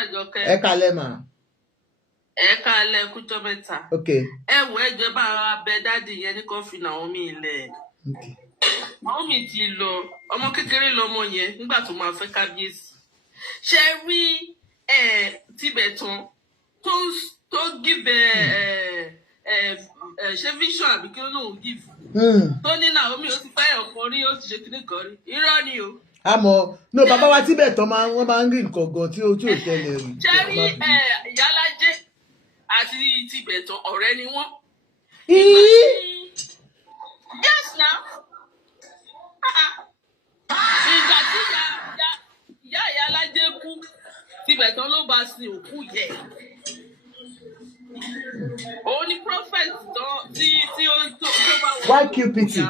Ajoke. Ẹ káalẹ́ mà. Ẹ káalẹ́ kújọ́ mẹ́ta. Okay. Ẹ wo ẹjọ́ bá ara bẹ dáàdì yẹn ní kó fi Naomi ilẹ̀. Okay. Naomi ti lọ, ọmọ kékeré lọmọ yẹn nígbà tó máa fẹ́ kábíyèsí. Ṣé rí Tibetan tó give ṣe vision àbí kí ló give. Tó ní Naomi ó ti fẹ́ ọkọ rí, ó ti ṣe kíní kan rí. Irọ́ ni o. Àmọ́ no bàbá wa Tibetan wọ́n máa ń rí nǹkan gan tí ó ṣẹlẹ̀ rí. Ṣé rí Ìyálájé àti Tibetan ọ̀rẹ́ ni wọ́n. Yes now. Ìgbà tí ìyá Ìyálájé kú Tibetan ló bá sin òkú yẹ. Òun ni prophet tí ó bá wọ. Why kill pity?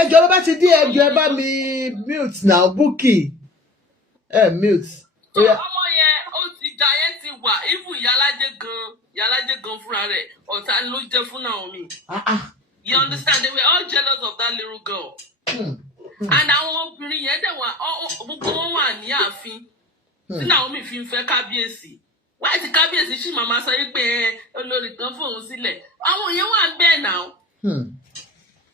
Ẹjọ́ bá ti dé ẹjọ́ ẹ bá mi mute now Bukky. Mute. Ọmọ yẹn ó ti jà yẹn ti wà even Ìyálájé gan fúnra rẹ̀ ọ̀tá ló jẹ́ fún Naomi. You understand? They were all jealous of that little girl. And àwọn obìnrin yẹn dẹ̀ wà gbogbo wọn wà ní ààfin tí Naomi fi ń fẹ́ kábíyèsí. Wáyé tí kábíyèsí sì máa sọ pé olórí kan fòun sílẹ̀. Àwọn yẹn wà bẹ́ẹ̀ náà.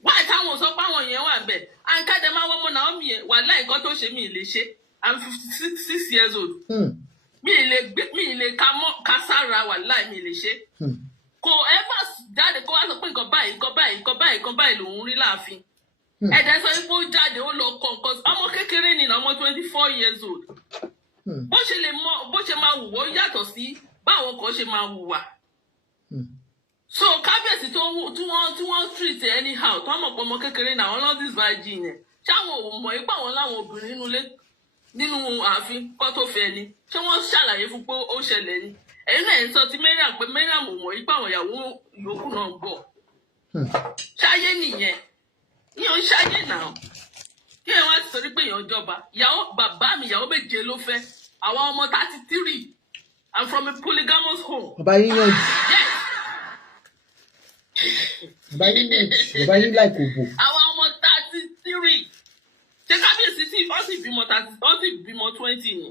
Wáyé táwọn sọ pé àwọn yẹn wà bẹ́ẹ̀. Àǹkádẹ́ máa wọ́n mọ́ Naomi yẹn wà láì nǹkan tó ṣe mí lè ṣe. I'm 56 years old. Mi lè ka sára wà láì mi lè ṣe. Kò ever jáde kó wá sọ pé nǹkan báyìí lòun rí láàfin. Ẹ̀dẹ̀ sọ pé ó jáde ó lọ kọ nǹkan ọmọ kékeré ni ọmọ 24 years old. Bó ṣe máa hùwà yàtọ̀ sí báwọn kan ṣe máa hùwà. So kábíyèsí tí wọ́n treat anyhow tó mọ̀ pé ọmọ kékeré náà wọ́n lọ́ọ́ disvirgin yẹn. Ṣáwọn ò mọ̀ ipá wọn láwọn obìnrin nínú ààfin kọ́ tó fẹ́ ni. Ṣé wọ́n ṣàlàyé fún pé ó ṣẹlẹ̀ ni? Ẹ̀yin náà ń sọ ti Mariam pé Mariam ò mọ̀ ipá àwọn ìyàwó yòókù náà ń bọ̀. Ṣáyé nìyẹn. Yíyan ṣáyé náà. Kí ẹ wá sọ pé èèyàn jọba. Bàbá mi ìyàwó méje ló fẹ́. Àwọn ọmọ 33. I'm from a polygamous home. Bàbá yín yàn jù. Bàbá yín láì kò bò. Àwọn ọmọ 33. Ṣé kábíyèsí tí wọ́n sì bímọ 20 ni?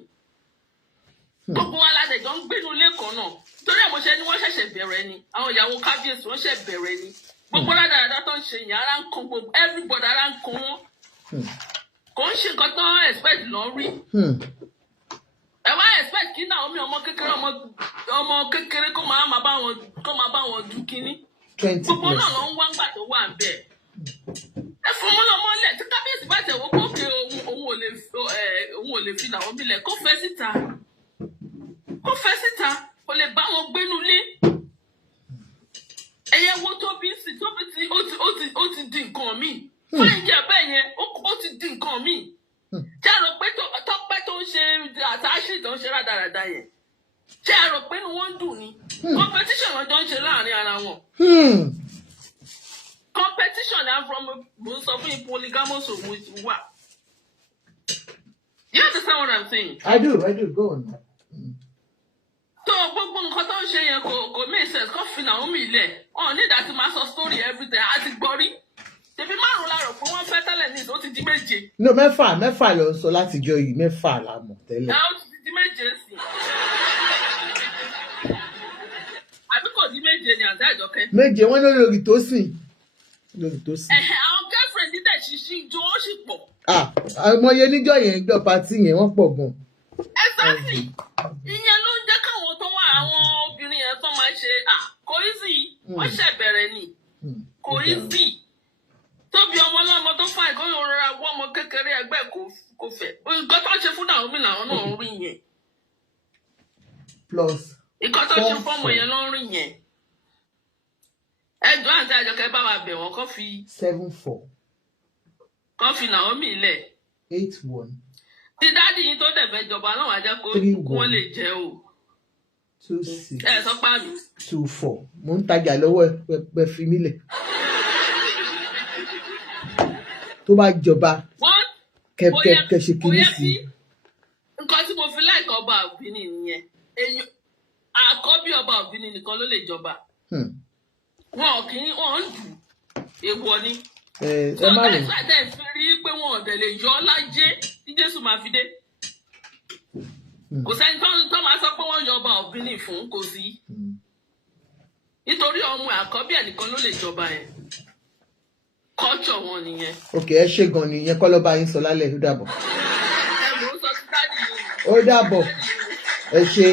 Gbogbo wa ládẹ̀ jọ ń gbénu lẹ́kọ̀ọ́ náà. Torí ẹ̀ mo ṣe ni wọ́n ṣẹ̀ṣẹ̀ bẹ̀rẹ̀ ni. Àwọn ìyàwó kábíyèsí wọ́n ṣẹ̀ bẹ̀rẹ̀ ni. Gbogbo ládàradà tó ń ṣe yẹn ara ń kan gbogbo everybody ara ń kan wọ́n. Kò ń ṣe nǹkan tó ń expect lọ rí. Ẹ wá expect kí Naomi ọmọ kékeré kó máa bá wọn du kínní. Gbogbo náà ló ń wá ńgbà tó wà bẹ́ẹ̀. Ẹ fún wọn lọ́mọ lẹ̀ tí kábíyèsí bá tẹ̀ wọ́n kó ké òun ò lè fi Naomi lẹ̀ kó fẹ́ síta. Kò lè bá wọn gbénu lé. Ẹyẹ wo Tóbi ó ti di nǹkan míì. Fún ìjẹ́ bẹ́ẹ̀ yẹn ó ti di nǹkan míì. Ṣé ẹ rò pé tọ́pẹ́ tó ń ṣe àtàṣì tó ń ṣe rádaràda yẹn? Ṣé ẹ rò pé wọ́n ń dùn ni? Competition wọn jọ ń ṣe láàrin ara wọn. Competition na from mo sọ fún yín polygamous wà. You understand what I'm saying? I do. Go on. So gbogbo nǹkan tó ń ṣe yẹn kò make sense kó fi Naomi ilẹ̀. Ní ìdásí máa sọ story everything àti gbọ́rí. Tèmi márùn-ún láàrọ̀ pé wọ́n fẹ́ tẹ́lẹ̀ ní ó ti di méje. No, mẹ́fà ló ń sọ láti jọ yìí, mẹ́fà la mọ̀ tẹ́lẹ̀. Ó ti di méje sí. Àbí kò di méje ni Aunty Ajoke. Méje wọ́n lórí tó sìn. Àwọn girlfriend dídẹ̀ ṣíṣí jó ó sì pọ̀. Àmọye níjọ́ yẹn gbọ́ pàtí yẹn wọ́n pọ̀ gan. Exactly. Ìyẹn ló ń jẹ́ káwọn tó wà àwọn obìnrin yẹn tó máa ṣe kò easy. Wọ́n ṣẹ̀ bẹ̀rẹ̀ ni. Kò easy. Tóbi ọmọ ọlọ́mọ tó fà ìkọ́yọ̀ rọra wọ́ ọmọ kékeré ẹgbẹ́ kò fẹ́. Nǹkan tó ṣe fún Naomi làwọn náà ń rí yẹn. Plus. Nǹkan tó ṣe fún ọmọ yẹn ló ń rí yẹn. Ẹjọ́ Aunty Ajoke bá wa bẹ̀ wọ́n kó fi 7-4. Kó fi Naomi lẹ̀. 8-1. Tí dáàdì yín tó dẹ̀ fẹ́ jọba náà wá jẹ́ kó wọ́n lè jẹ́ o. 2-6. Ẹ sọ pa mi. 2-4. Mo ń tajà lọ́wọ́ ẹ fi mí lẹ̀. Tó bá jọba kẹ ṣe kiri sí. Nǹkan tí mo fi láìka ọba òbíní nìyẹn. Àkọ́bí ọba òbíní nìkan ló lè jọba. Wọn kì í wọ́n ń dù èèwọ̀ ni. So bẹ́ẹ̀ sáde fi rí pé wọn ò dẹ̀ lè yọ ọ́ lájẹ́ tí Jésù máa fi dé. Kò sẹ́ni tó máa sọ pé wọ́n yọba ọ̀bìnrin fún kò sí. Nítorí ọmọ àkọ́bí ẹnìkan ló lè jọba yẹn. Culture wọn nìyẹn. Okay, ẹ ṣé gan nìyẹn kọ́ ló bá yín sọ lálẹ́ ó dàbọ̀. Ó dàbọ̀. Ẹ ṣé.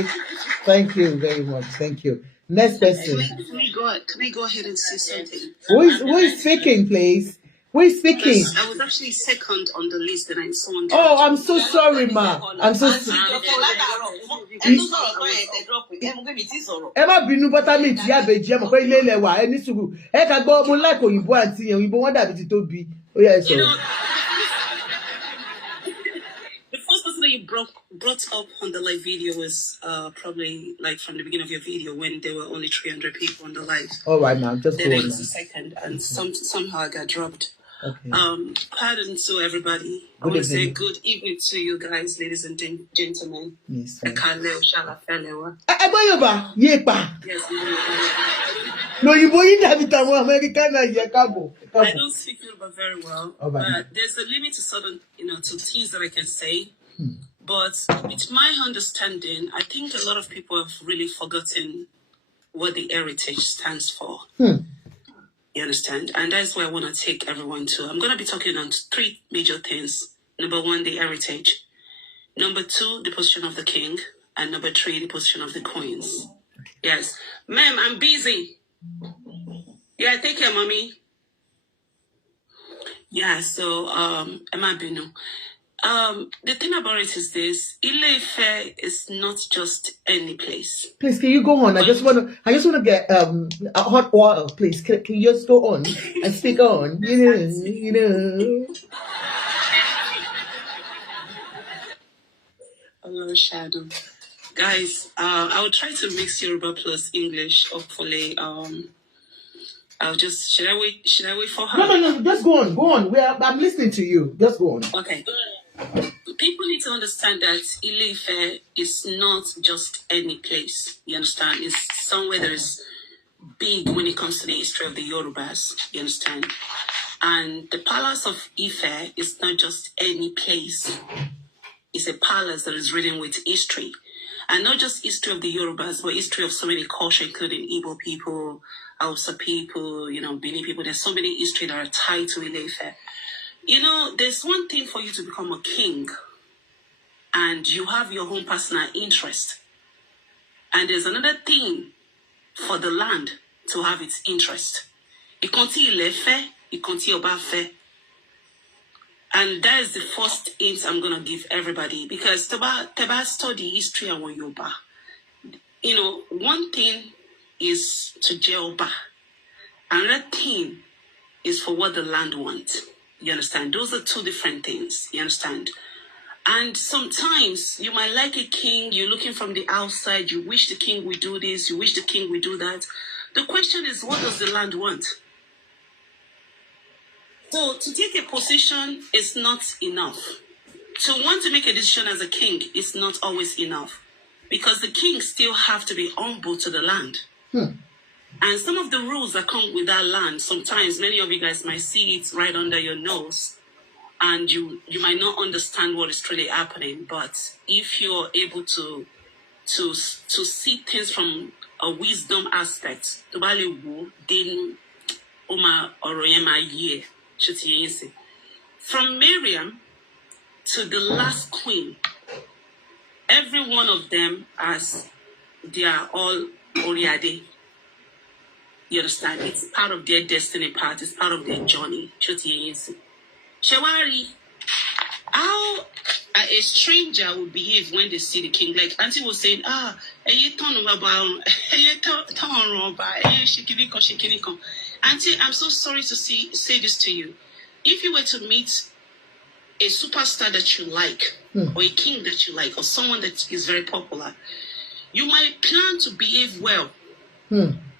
Thank you very much. Thank you. Next person. Can we go ahead and say something? Who is speaking, please? Who is speaking? I was actually second on the list and I'm so Oh, I'm so sorry, ma. I'm so sorry. Ẹ má bínú buttermilk ìyá ìbejì ẹ mọ̀ pé ilé ilẹ̀ wà ẹ ní sùúrù. Ẹ ká gbọ́ ọmọ láìpẹ́ òyìnbó àti òyìnbó wọn dàbí ti tóbi. Ó yá ẹ sọ̀rọ̀. The first person that you brought up on the live video was probably like from the beginning of your video when there were only 300 people on the live. All right, ma'am. Just then go I on. was the second, and somehow I got dropped. Okay. Pardon to everybody. I want to say good evening to you guys, ladies and gentlemen. Yes. Yes. No, you boy dàbí tàwọn American yẹ káàbọ̀. I don't speak Yoruba very well, but there's a limit to certain, to things that I can say. But with my understanding, I think a lot of people have really forgotten what the heritage stands for. You understand? And that's where I want to take everyone to. I'm going to be talking on 3 major things. Number 1, the heritage. Number 2, the position of the king. And number 3, the position of the queens. Yes. Ma'am, I'm busy. Yeah, take care, mommy. Yeah, so, Emma Bino. The thing about it is this: Ile-Ife is not just any place. Please, can you go on? I just want to get a hot water, please. Can you just go on and speak on? You know. Hello, Shadow. Guys, I will try to mix Yoruba plus English. Hopefully, I'll just should I wait for her? No, just go on. I'm listening to you. Just go on. Okay. People need to understand that Ile-Ife is not just any place. You understand? It's somewhere that is big when it comes to the history of the Yorubas. You understand? And the palace of Ife is not just any place. It's a palace that is ridden with history. And not just history of the Yorubas, but history of so many cultures, including Igbo people, Hausa people, Bini people. There's so many history that are tied to Ile-Ife. There's one thing for you to become a king, and you have your own personal interest. And there's another thing for the land to have its interest. Ikonti Ile-Ife, Ikonti Oba-Ife. And that is the first hint I'm going to give everybody, because Teba study history and Yoruba. One thing is to Jeoba. Another thing is for what the land wants. You understand? Those are 2 different things. You understand? And sometimes you might like a king, you're looking from the outside, you wish the king would do this, you wish the king would do that. The question is, what does the land want? So to take a position is not enough. To want to make a decision as a king is not always enough, because the king still have to be humble to the land. And some of the rules that come with that land, sometimes many of you guys might see it right under your nose, and you might not understand what is truly happening. But if you're able to see things from a wisdom aspect, from Miriam to the last queen, every one of them, they are all Oriade. You understand? It's part of their destiny part. It's part of their journey. Shawari, how a stranger will behave when they see the king. Like Auntie was saying, Auntie, I'm so sorry to say this to you. If you were to meet a superstar that you like, or a king that you like, or someone that is very popular, you might plan to behave well.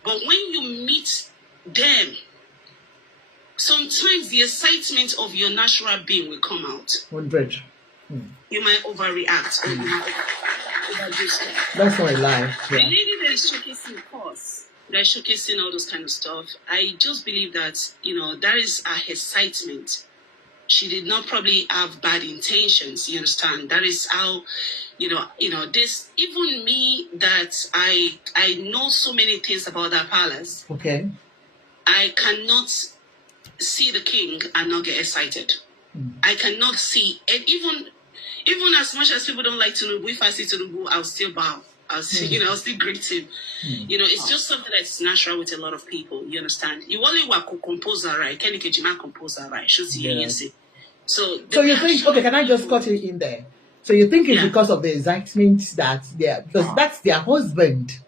But when you meet them, sometimes the excitement of your natural being will come out. 100. You might overreact. Or you might overdo stuff. That's not a lie. Yeah. The lady that is showcasing course, they're showcasing all those kind of stuff. I just believe that, that is her excitement. she did not probably have bad intentions. You understand? That is how, this, even me, that I know so many things about that palace. Okay. I cannot see the king and not get excited. I cannot see, and even as much as people don't like Tinubu, if I see Tinubu, I'll still bow. I'll still, I'll still greet him. It's just something that's natural with a lot of people. You understand? You only want to compose right? Can you compose right? Should you see? So you think? Okay, can I just cut it in there? So you think it's because of the excitement that because that's their husband.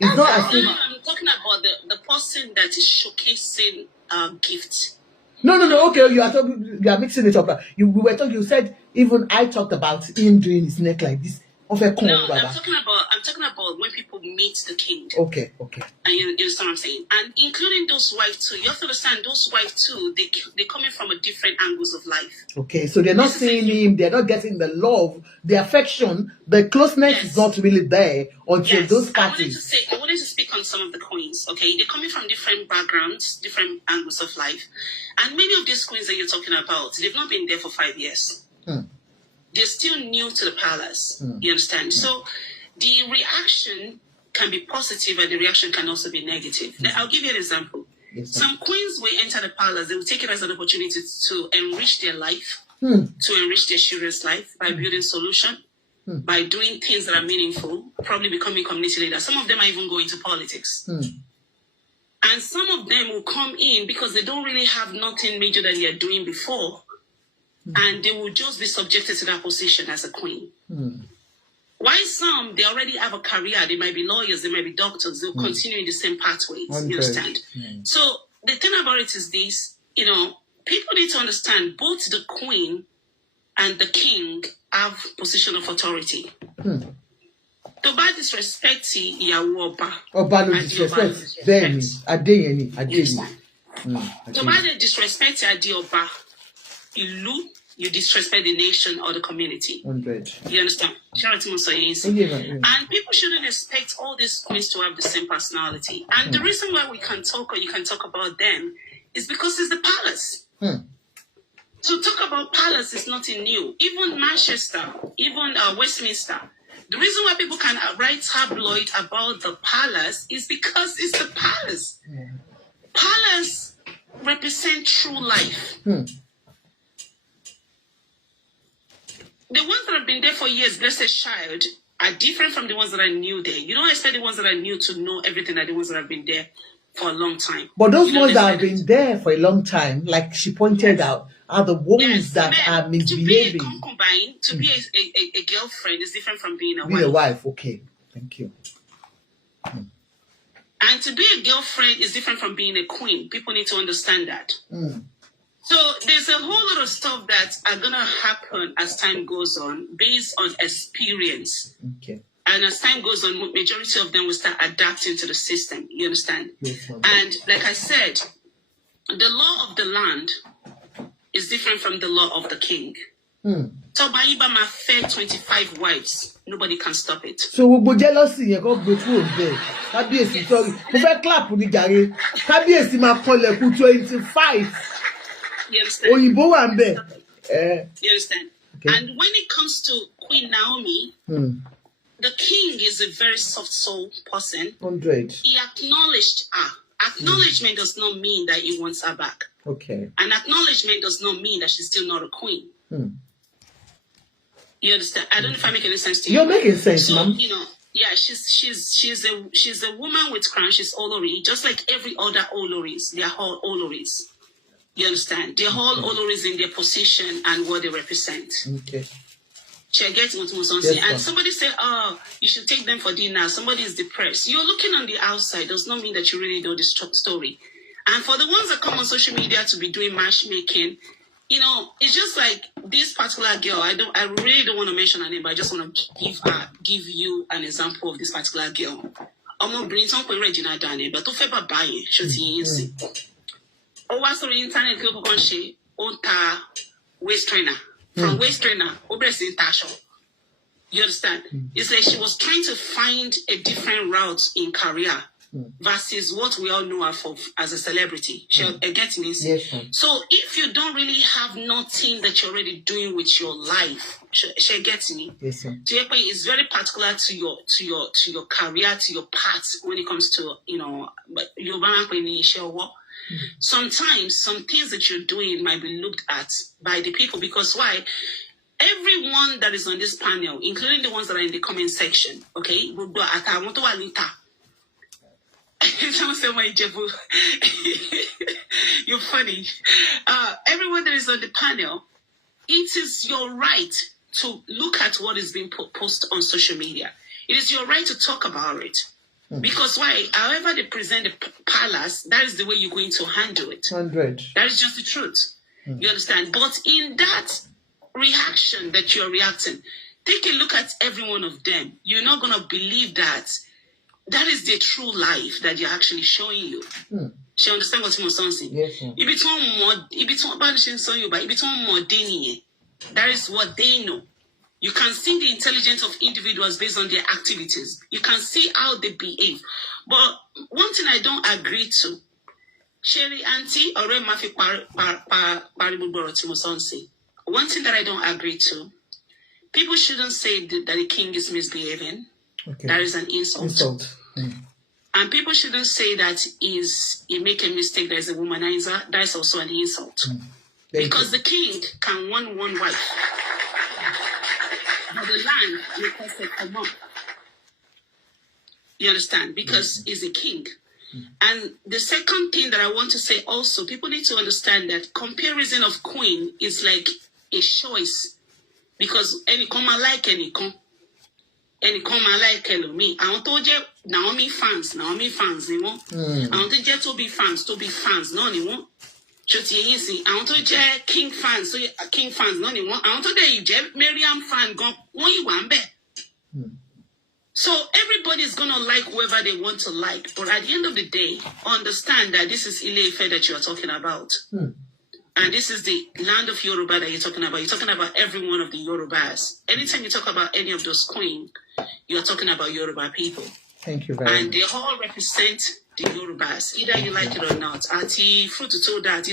It's not as if I'm talking about the person that is showcasing gifts. No. Okay, you are mixing it up. You said even I talked about him doing his neck like this. No, I'm talking about when people meet the king. Okay. And you understand what I'm saying? And including those wives too. You have to understand those wives too, they're coming from a different angles of life. Okay, so they're not seeing him, they're not getting the love, the affection, the closeness is not really there until those parties. I wanted to speak on some of the queens, okay? They're coming from different backgrounds, different angles of life. And many of these queens that you're talking about, they've not been there for 5 years. They're still new to the palace. You understand? So the reaction can be positive and the reaction can also be negative. I'll give you an example. Yes, some queens will enter the palace, they will take it as an opportunity to enrich their life, to enrich their children's life by building solution, by doing things that are meaningful, probably becoming community leaders. Some of them are even going to politics. And some of them will come in because they don't really have nothing major that they are doing before. And they will just be subjected to that position as a queen. Why some, they already have a career. They might be lawyers, they might be doctors. They'll continue in the same pathways. You understand? So the thing about it is this, people need to understand both the queen and the king have position of authority. To bá disrespect ìyàwó ọba. No disrespect. Then, Adeyemi. To bá disrespect Ade ọba, you disrespect the nation or the community. 100. You understand? And people shouldn't expect all these queens to have the same personality. And the reason why we can talk or you can talk about them is because it's the palace. To talk about palace is nothing new. Even Manchester, even Westminster. The reason why people can write tabloid about the palace is because it's the palace. Palace represent true life. The ones that have been there for years, blessed child, are different from the ones that are new there. You don't expect the ones that are new to know everything that the ones that have been there for a long time. But those ones that have been there for a long time, like she pointed out, are the ones that are misbehaving. To be a concubine, to be a girlfriend is different from being a wife. Being a wife, okay. Thank you. And to be a girlfriend is different from being a queen. People need to understand that. So there's a whole lot of stuff that are going to happen as time goes on based on experience. Okay. And as time goes on, majority of them will start adapting to the system. You understand? Yes, and like I said, the law of the land is different from the law of the king. So Baiba ma fair 25 wives. Nobody can stop it. So we go jealousy, you go go through there. Kabiyesi, sorry. We fit clap ní jàre. Kabiyesi ma kọlẹ̀kùn 25. You understand? Oyinbo wà ńbẹ̀. You understand? Okay. And when it comes to Queen Naomi, the king is a very soft soul person. 100. He acknowledged her. Acknowledgement does not mean that he wants her back. Okay. And acknowledgement does not mean that she's still not a queen. You understand? I don't know if I make any sense to you. You're making sense, so, ma'am. Yeah, she's a woman with crown. She's Olori, just like every other Oloris. They are all Oloris. You understand? They're all Oloris in their position and what they represent. Okay. And somebody say, "Oh, you should take them for dinner." Somebody is depressed. You're looking on the outside does not mean that you really know the story. And for the ones that come on social media to be doing matchmaking, it's just like this particular girl. I really don't want to mention her name, but I just want to give you an example of this particular girl. I'm gonna bring something Regina Dane, but to favor buying, oh, what's the internet? On waist trainer. From waist trainer, you understand? It's like she was trying to find a different route in career. versus what we all know her for as a celebrity. Getting this. Yes, so if you don't really have nothing that you're already doing with your life, she gets me. Yes, sir. It's very particular to your career, to your path when it comes to your work. Sometimes some things that you're doing might be looked at by the people because why? Everyone that is on this panel, including the ones that are in the comment section, okay? You're funny. Everyone that is on the panel, it is your right to look at what is being posted on social media. It is your right to talk about it. Because why? However they present the palace, that is the way you're going to handle it. 100. That is just the truth. You understand? But in that reaction that you're reacting, take a look at every one of them. You're not going to believe that is the true life that they're actually showing you. She understand what I'm saying? Yes, sir. That is what they know. You can see the intelligence of individuals based on their activities. You can see how they behave. But one thing I don't agree to, Sherry Aunty or one thing that I don't agree to, people shouldn't say that the king is misbehaving. Okay. That is an insult. And people shouldn't say that he make a mistake, there's a womanizer. That is also an insult. Because the king can want one wife. But the land requested a month. You understand? Because he's a king. And the second thing that I want to say also, people need to understand that comparison of queen is like a choice. Because any come like any come. And come like me. I want to get Naomi fans, you know. I want to get to be fans, no, you know. I want to get King fans, no, you know. I want to get Miriam fan, go, what you want, be. So everybody's gonna like whoever they want to like, but at the end of the day, understand that this is Ile-Ife that you are talking about. And this is the land of Yoruba that you're talking about. You're talking about every one of the Yorubas. Anytime you talk about any of those queens, you're talking about Yoruba people. Thank you very much. And they all represent the Yorubas, either you like it or not. Ati fruit that,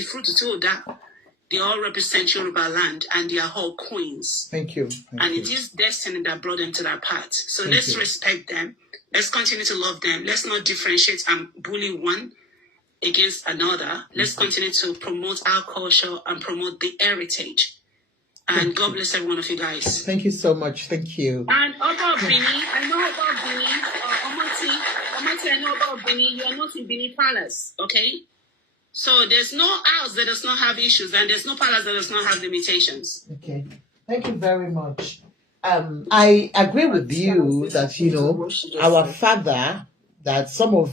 they all represent Yoruba land, and they are all queens. Thank you. And it is destiny that brought them to that part. So let's respect them. Let's continue to love them. Let's not differentiate and bully one against another. Let's continue to promote our culture and promote the heritage. And God bless every one of you guys. Thank you so much. Thank you. And about Bini, I know about Bini. Omati, I know about Bini. You are not in Bini Palace, okay? So there's no house that does not have issues, and there's no palace that does not have limitations. Okay. Thank you very much. I agree with you that, you know, our father, that some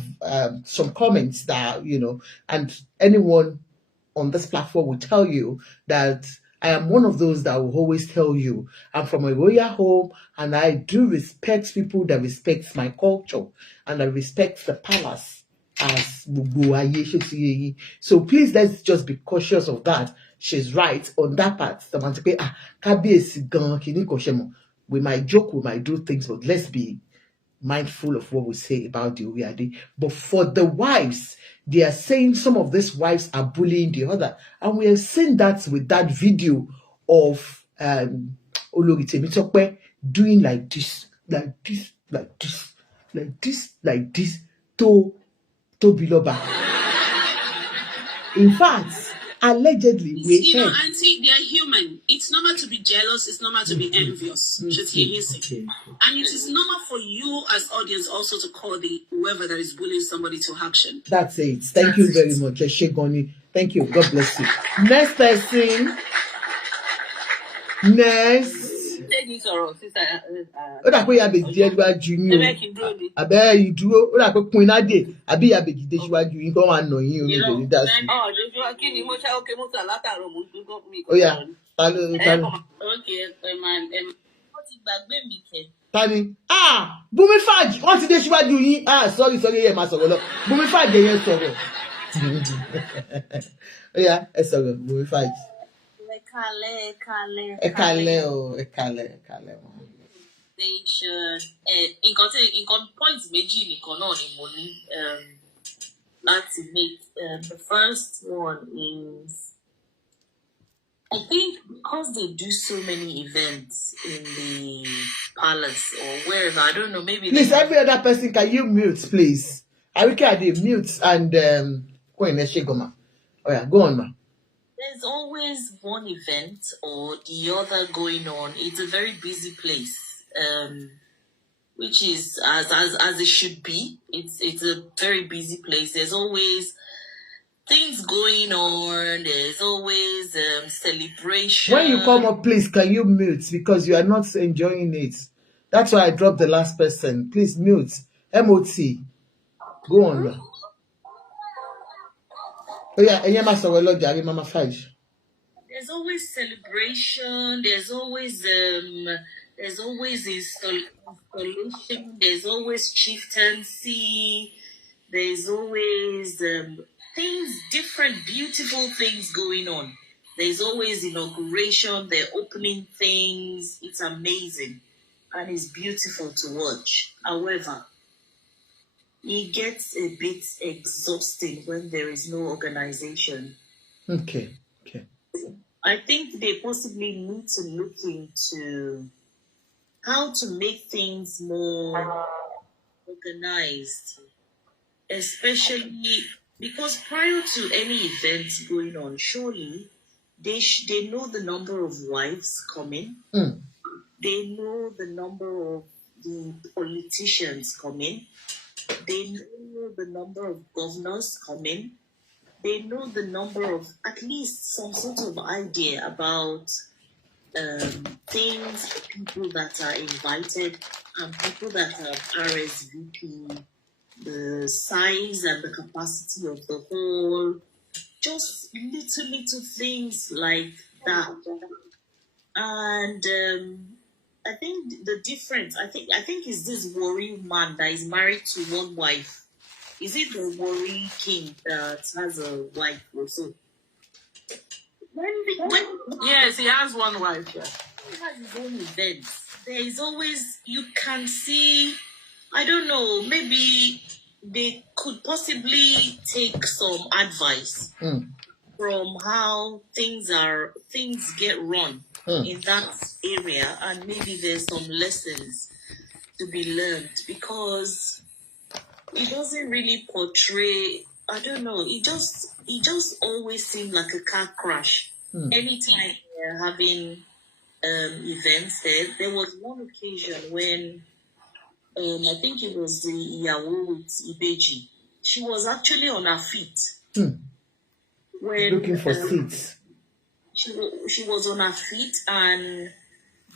comments that, you know, and anyone on this platform will tell you that I am one of those that will always tell you I'm from a royal home, and I do respect people that respect my culture, and I respect the palace as Bubu. So please, let's just be cautious of that. She's right on that part. We might joke, we might do things, but let's be mindful of what we say about the Oyade. But for the wives, they are saying some of these wives are bullying the other. And we have seen that with that video of Olori Temitope doing like this to Biloba. In fact, allegedly, Auntie, they are human. It's normal to be jealous. It's normal to be envious. And it is normal for you as audience also to call the whoever that is bullying somebody to action. That's it. Thank you very much, Shegoni. Thank you. God bless you. Next person. Next. Ó dà pé Ìyábẹ̀jì dé síwájú yín o. Àbẹ́ ìdúró. Ó dà pé Queen Adé àbí Ìyábẹ̀jì dé síwájú yín kó wá nà yín omi ìdèrí dá sí. Ó yá, ta ló. Tani? Bumi Faj, wọ́n ti dé síwájú yín. Sorry, ẹ máa sọ̀rọ̀ lọ. Bumi Faj yẹn sọ̀rọ̀. Ó yá, ẹ sọ̀rọ̀, Bumi Faj. Ẹ kálẹ́ o. In points méjì nìkan náà ni mo ní láti make. The first one is, I think because they do so many events in the palace or wherever, I don't know, maybe. Please, every other person, can you mute, please? Arike Ade, mute and Queen Eshegoma. Oh yeah, go on, ma. There's always one event or the other going on. It's a very busy place, which is as it should be. It's a very busy place. There's always things going on. There's always celebration. When you come up, please, can you mute? Because you are not enjoying it. That's why I dropped the last person. Please mute. MOT. Go on. Ma. Oh yeah, Mama Fudge. There's always celebration. There's always installation. There's always chieftaincy. There's always things, different, beautiful things going on. There's always inauguration. They're opening things. It's amazing, and it's beautiful to watch. However, it gets a bit exhausting when there is no organization. Okay. I think they possibly need to look into how to make things more organized, especially because prior to any event going on, surely they know the number of wives coming. They know the number of the politicians coming. They know the number of governors coming. They know the number of, at least some sort of idea about things, people that are invited and people that are RSVP, the size and the capacity of the hall, just little things like that. And I think the difference, I think is this warrior man that is married to one wife. Is it the warrior king that has a wife also? Yes, he has one wife. Yeah. He has his own events. There is always, you can see, I don't know, maybe they could possibly take some advice from how things get run in that area, and maybe there's some lessons to be learned, because it doesn't really portray, I don't know, it just always seemed like a car crash. Anytime they're having events there was one occasion when I think it was the Iyawo with Ibeji. She was actually on her feet. When looking for seats. She was on her feet and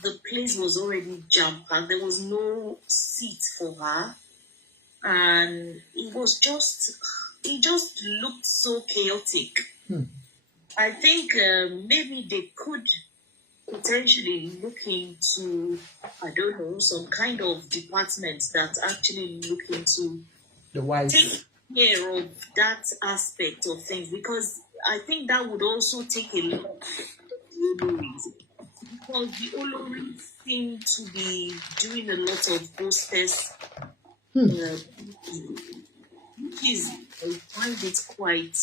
the place was already jam-packed. There was no seat for her. And it just looked so chaotic. I think maybe they could potentially look into, I don't know, some kind of department that actually look into the wives. Take care of that aspect of things, because I think that would also take a lot of the Oloris, because the Oloris seem to be doing a lot of hostess, which is, I find it quite,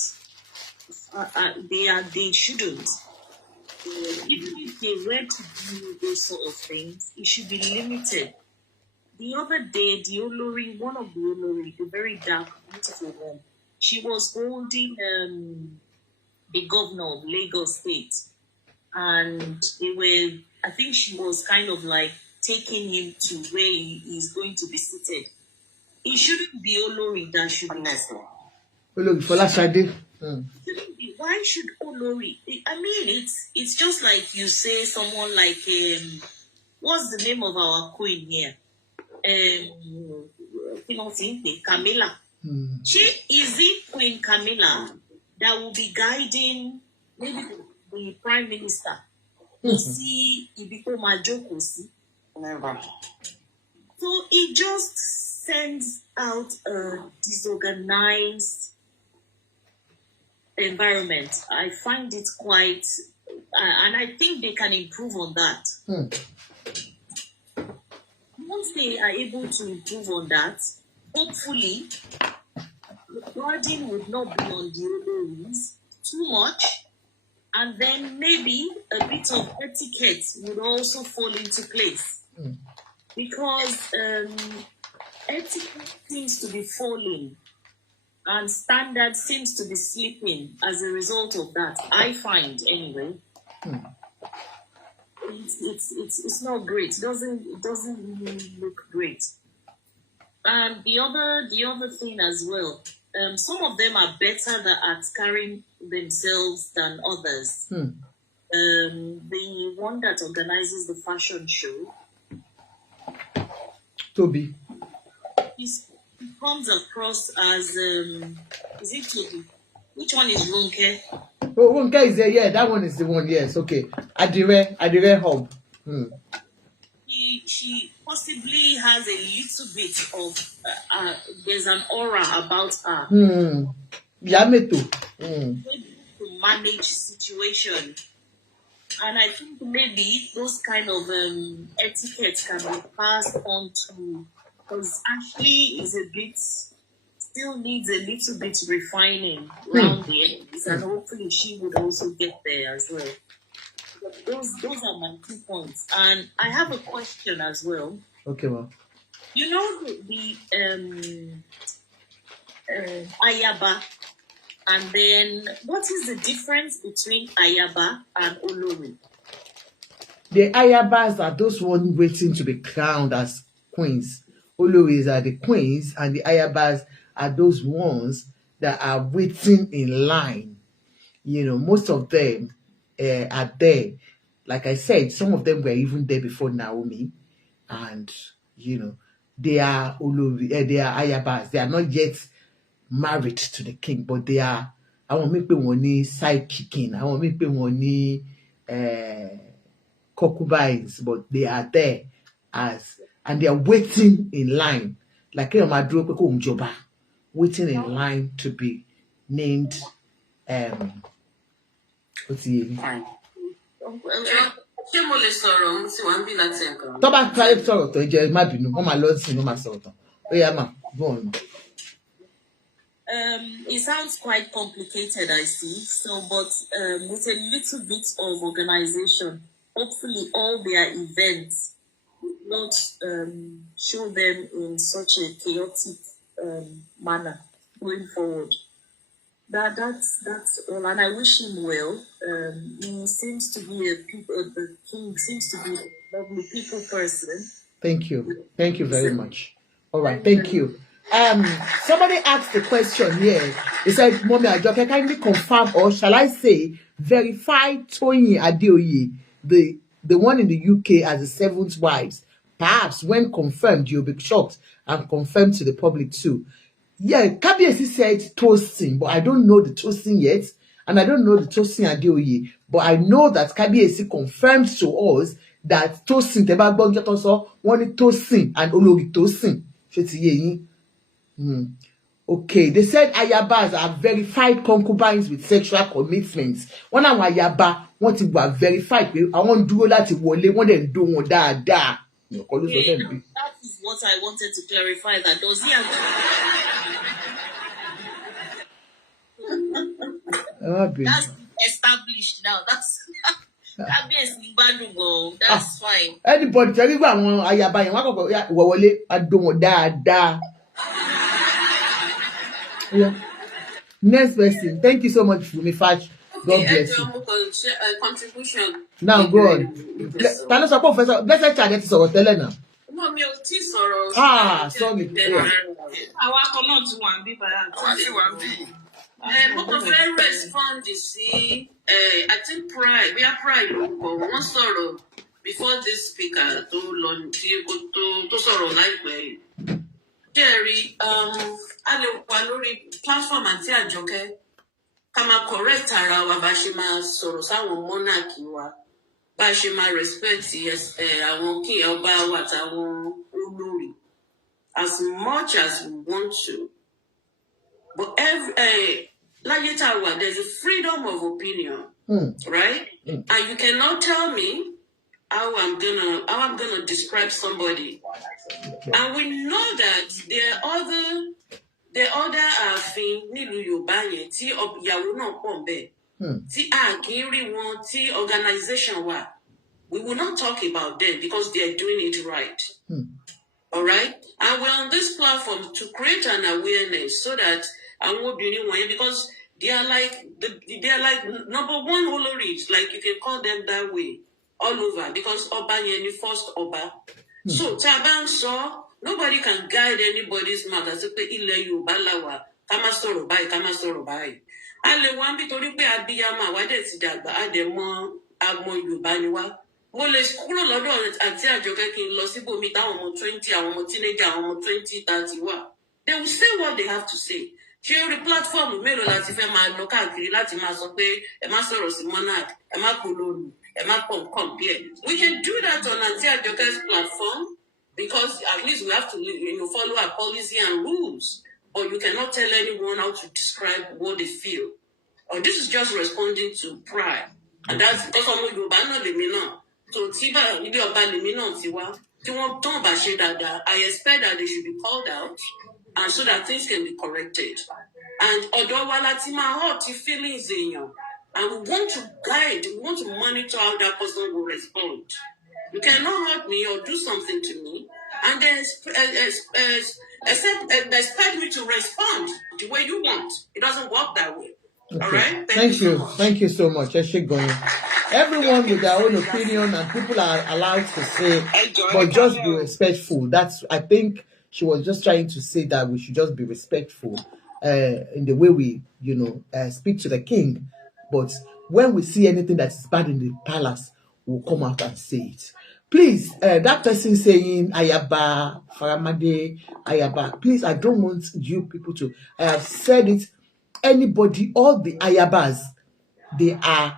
they shouldn't. Even if they were to do those sort of things, it should be limited. The other day, the Olori, one of the Olori, the very dark, beautiful one, she was holding the governor of Lagos State. And I think she was kind of like taking him to where he is going to be seated. It shouldn't be Olori that should be seated. Olori Folashade. Why should Olori? I mean, it's just like you say someone like what's the name of our queen here? Camilla. Is it Queen Camilla that will be guiding maybe the Prime Minister? You see, Aunty Ajoke. Never. So it just sends out a disorganized environment. I find it quite, and I think they can improve on that. once they are able to improve on that, hopefully the burden would not be on the Oloris too much, and then maybe a bit of etiquette would also fall into place. Because etiquette seems to be falling and standard seems to be slipping as a result of that. I find anyway. It's not great. It doesn't really look great. And the other thing as well, some of them are better at carrying themselves than others. The one that organizes the fashion show, Toby. He comes across as is it Toby? Which one is Ronke? Oh, Ronke is there. Yeah, that one is the one. Yes, okay. Adire Hub. She possibly has a little bit of there's an aura about her. Yeah, me too. To manage situation, and I think maybe those kind of etiquette can be passed on to, because Ashley is still needs a little bit refining around the edges, and hopefully she would also get there as well. But those are my 2 points, and I have a question as well. Okay, well. You know the Ayaba, and then what is the difference between Ayaba and Olori? The Ayabas are those ones waiting to be crowned as queens. Oloris are the queens, and the Ayabas are those ones that are waiting in line. You know, most of them are there. Like I said, some of them were even there before Naomi, and you know, they are Olori, they are Ayabas. They are not yet married to the king, but they are. I want me to be side kicking. I want me to be concubines, but they are there and they are waiting in line, like waiting in line to be named. What's the name? Toba try sọ̀rọ̀ tó jẹ́ má bínú, wọ́n máa lọ sí wọ́n máa sọ̀rọ̀ tán. Ó yá mà, go on. It sounds quite complicated, I see. So, but with a little bit of organization, hopefully all their events will not show them in such a chaotic manner going forward. That's all, and I wish him well. He seems to be the king seems to be a lovely people person. Thank you very much. All right, thank you. Somebody asked the question here. He said, Mommy Ajoke, kindly confirm, or shall I say verify Toyin Adeoye, the one in the UK, as the 7th wives. Perhaps when confirmed, you'll be shocked and confirmed to the public too. Yeah, Kabiyesi said Tosin, but I don't know the Tosin yet, and I don't know the Tosin Adeoye, but I know that Kabiyesi confirmed to us that Tosin teba gbọ́njọ́ tó sọ wọ́n ní Tosin and Olori Tosin. Ṣé ti yé yín? Okay, they said Ayabas are verified concubines with sexual commitments. Wọ́n àwọn Ayaba wọ́n ti wà verified pé àwọn ń dúró láti wọlé, wọ́n dẹ̀ ń dó wọn dáadáa. Okay, that is what I wanted to clarify. That does he that's established now. That's that's fine. Anybody tell you àwọn Ayaba yẹn wọ́n kọ́kọ́ wọlé adó wọn dáadáa. Yeah. Next person. Thank you so much, Fumi Fach. God bless you. Contribution. Now go on. Can you support Professor? Blessed child, it's our tele now. No, me ò tí sọ̀rọ̀. Sorry. Àwa kan náà tún wà níbí báyà. Àwa sì wà níbí. Mo kàn fẹ́ respond sí I think Pride, we are Pride ló kọ̀ wọ́n sọ̀rọ̀ before this speaker tó lọ tí tó sọ̀rọ̀ láìpẹ́ yìí. Jerry, a lè wà lórí platform Aunty Ajoke ká máa correct ara wa bá ṣe máa sọ̀rọ̀ sáwọn monarchy wa, bá ṣe máa respect àwọn kí ọba wa àtàwọn olórí as much as we want to. But láyé tá a wà, there's a freedom of opinion, right? And you cannot tell me how I'm gonna describe somebody. And we know that there are other ààfin nílùú Yorùbá yẹn tí ìyàwó náà pọ̀ ńbẹ̀. Tí a kì í rí wọn tí organization wà. We will not talk about them because they are doing it right. All right? And we're on this platform to create an awareness so that àwọn obìnrin wọ̀nyẹn, because they are like number one Oloris, like you can call them that way all over, because Oba yẹn ni first Oba. So tá a bá ń sọ, nobody can guide anybody's mouth àti pé ilẹ̀ Yorùbá la wà, ká má sọ̀rọ̀ báyìí. A lè wá nítorí pé abiyamọ àwa dẹ̀ ti dàgbà, a dẹ̀ mọ àmọ́ Yorùbá ni wá. Mo lè kúrò lọ́dọ̀ Aunty Ajoke kí n lọ síbòmí táwọn ọmọ 20, àwọn ọmọ teenager, àwọn ọmọ 20, 30 wà. They will say what they have to say. Ṣé orí platform mélòó láti fẹ́ máa lọ káàkiri láti máa sọ pé ẹ má sọ̀rọ̀ sí monarch, ẹ má polówó, ẹ má compare. We can do that on Aunty Ajoke's platform because at least we have to follow our policy and rules. But you cannot tell anyone how to describe what they feel. Or this is just responding to pride. And that's because ọmọ Yorùbá náà lèmi náà. So tí bá ilé ọba lèmi náà ti wá, tí wọ́n tán bá ṣe dáadáa, I expect that they should be called out and so that things can be corrected. And ọ̀dọ̀ wa láti máa hurt the feelings èèyàn. And we want to guide, we want to monitor how that person will respond. You cannot hurt me or do something to me and then expect me to respond the way you want. It doesn't work that way. Okay. All right? Thank you. Thank you so much. Everyone with their own opinion and people are allowed to say, but just be respectful. I think she was just trying to say that we should just be respectful in the way we, speak to the king. But when we see anything that is bad in the palace, we'll come out and say it. Please, that person saying Ayaba, Faramade, Ayaba, please, I don't want you people to, I have said it, anybody, all the Ayabas, they are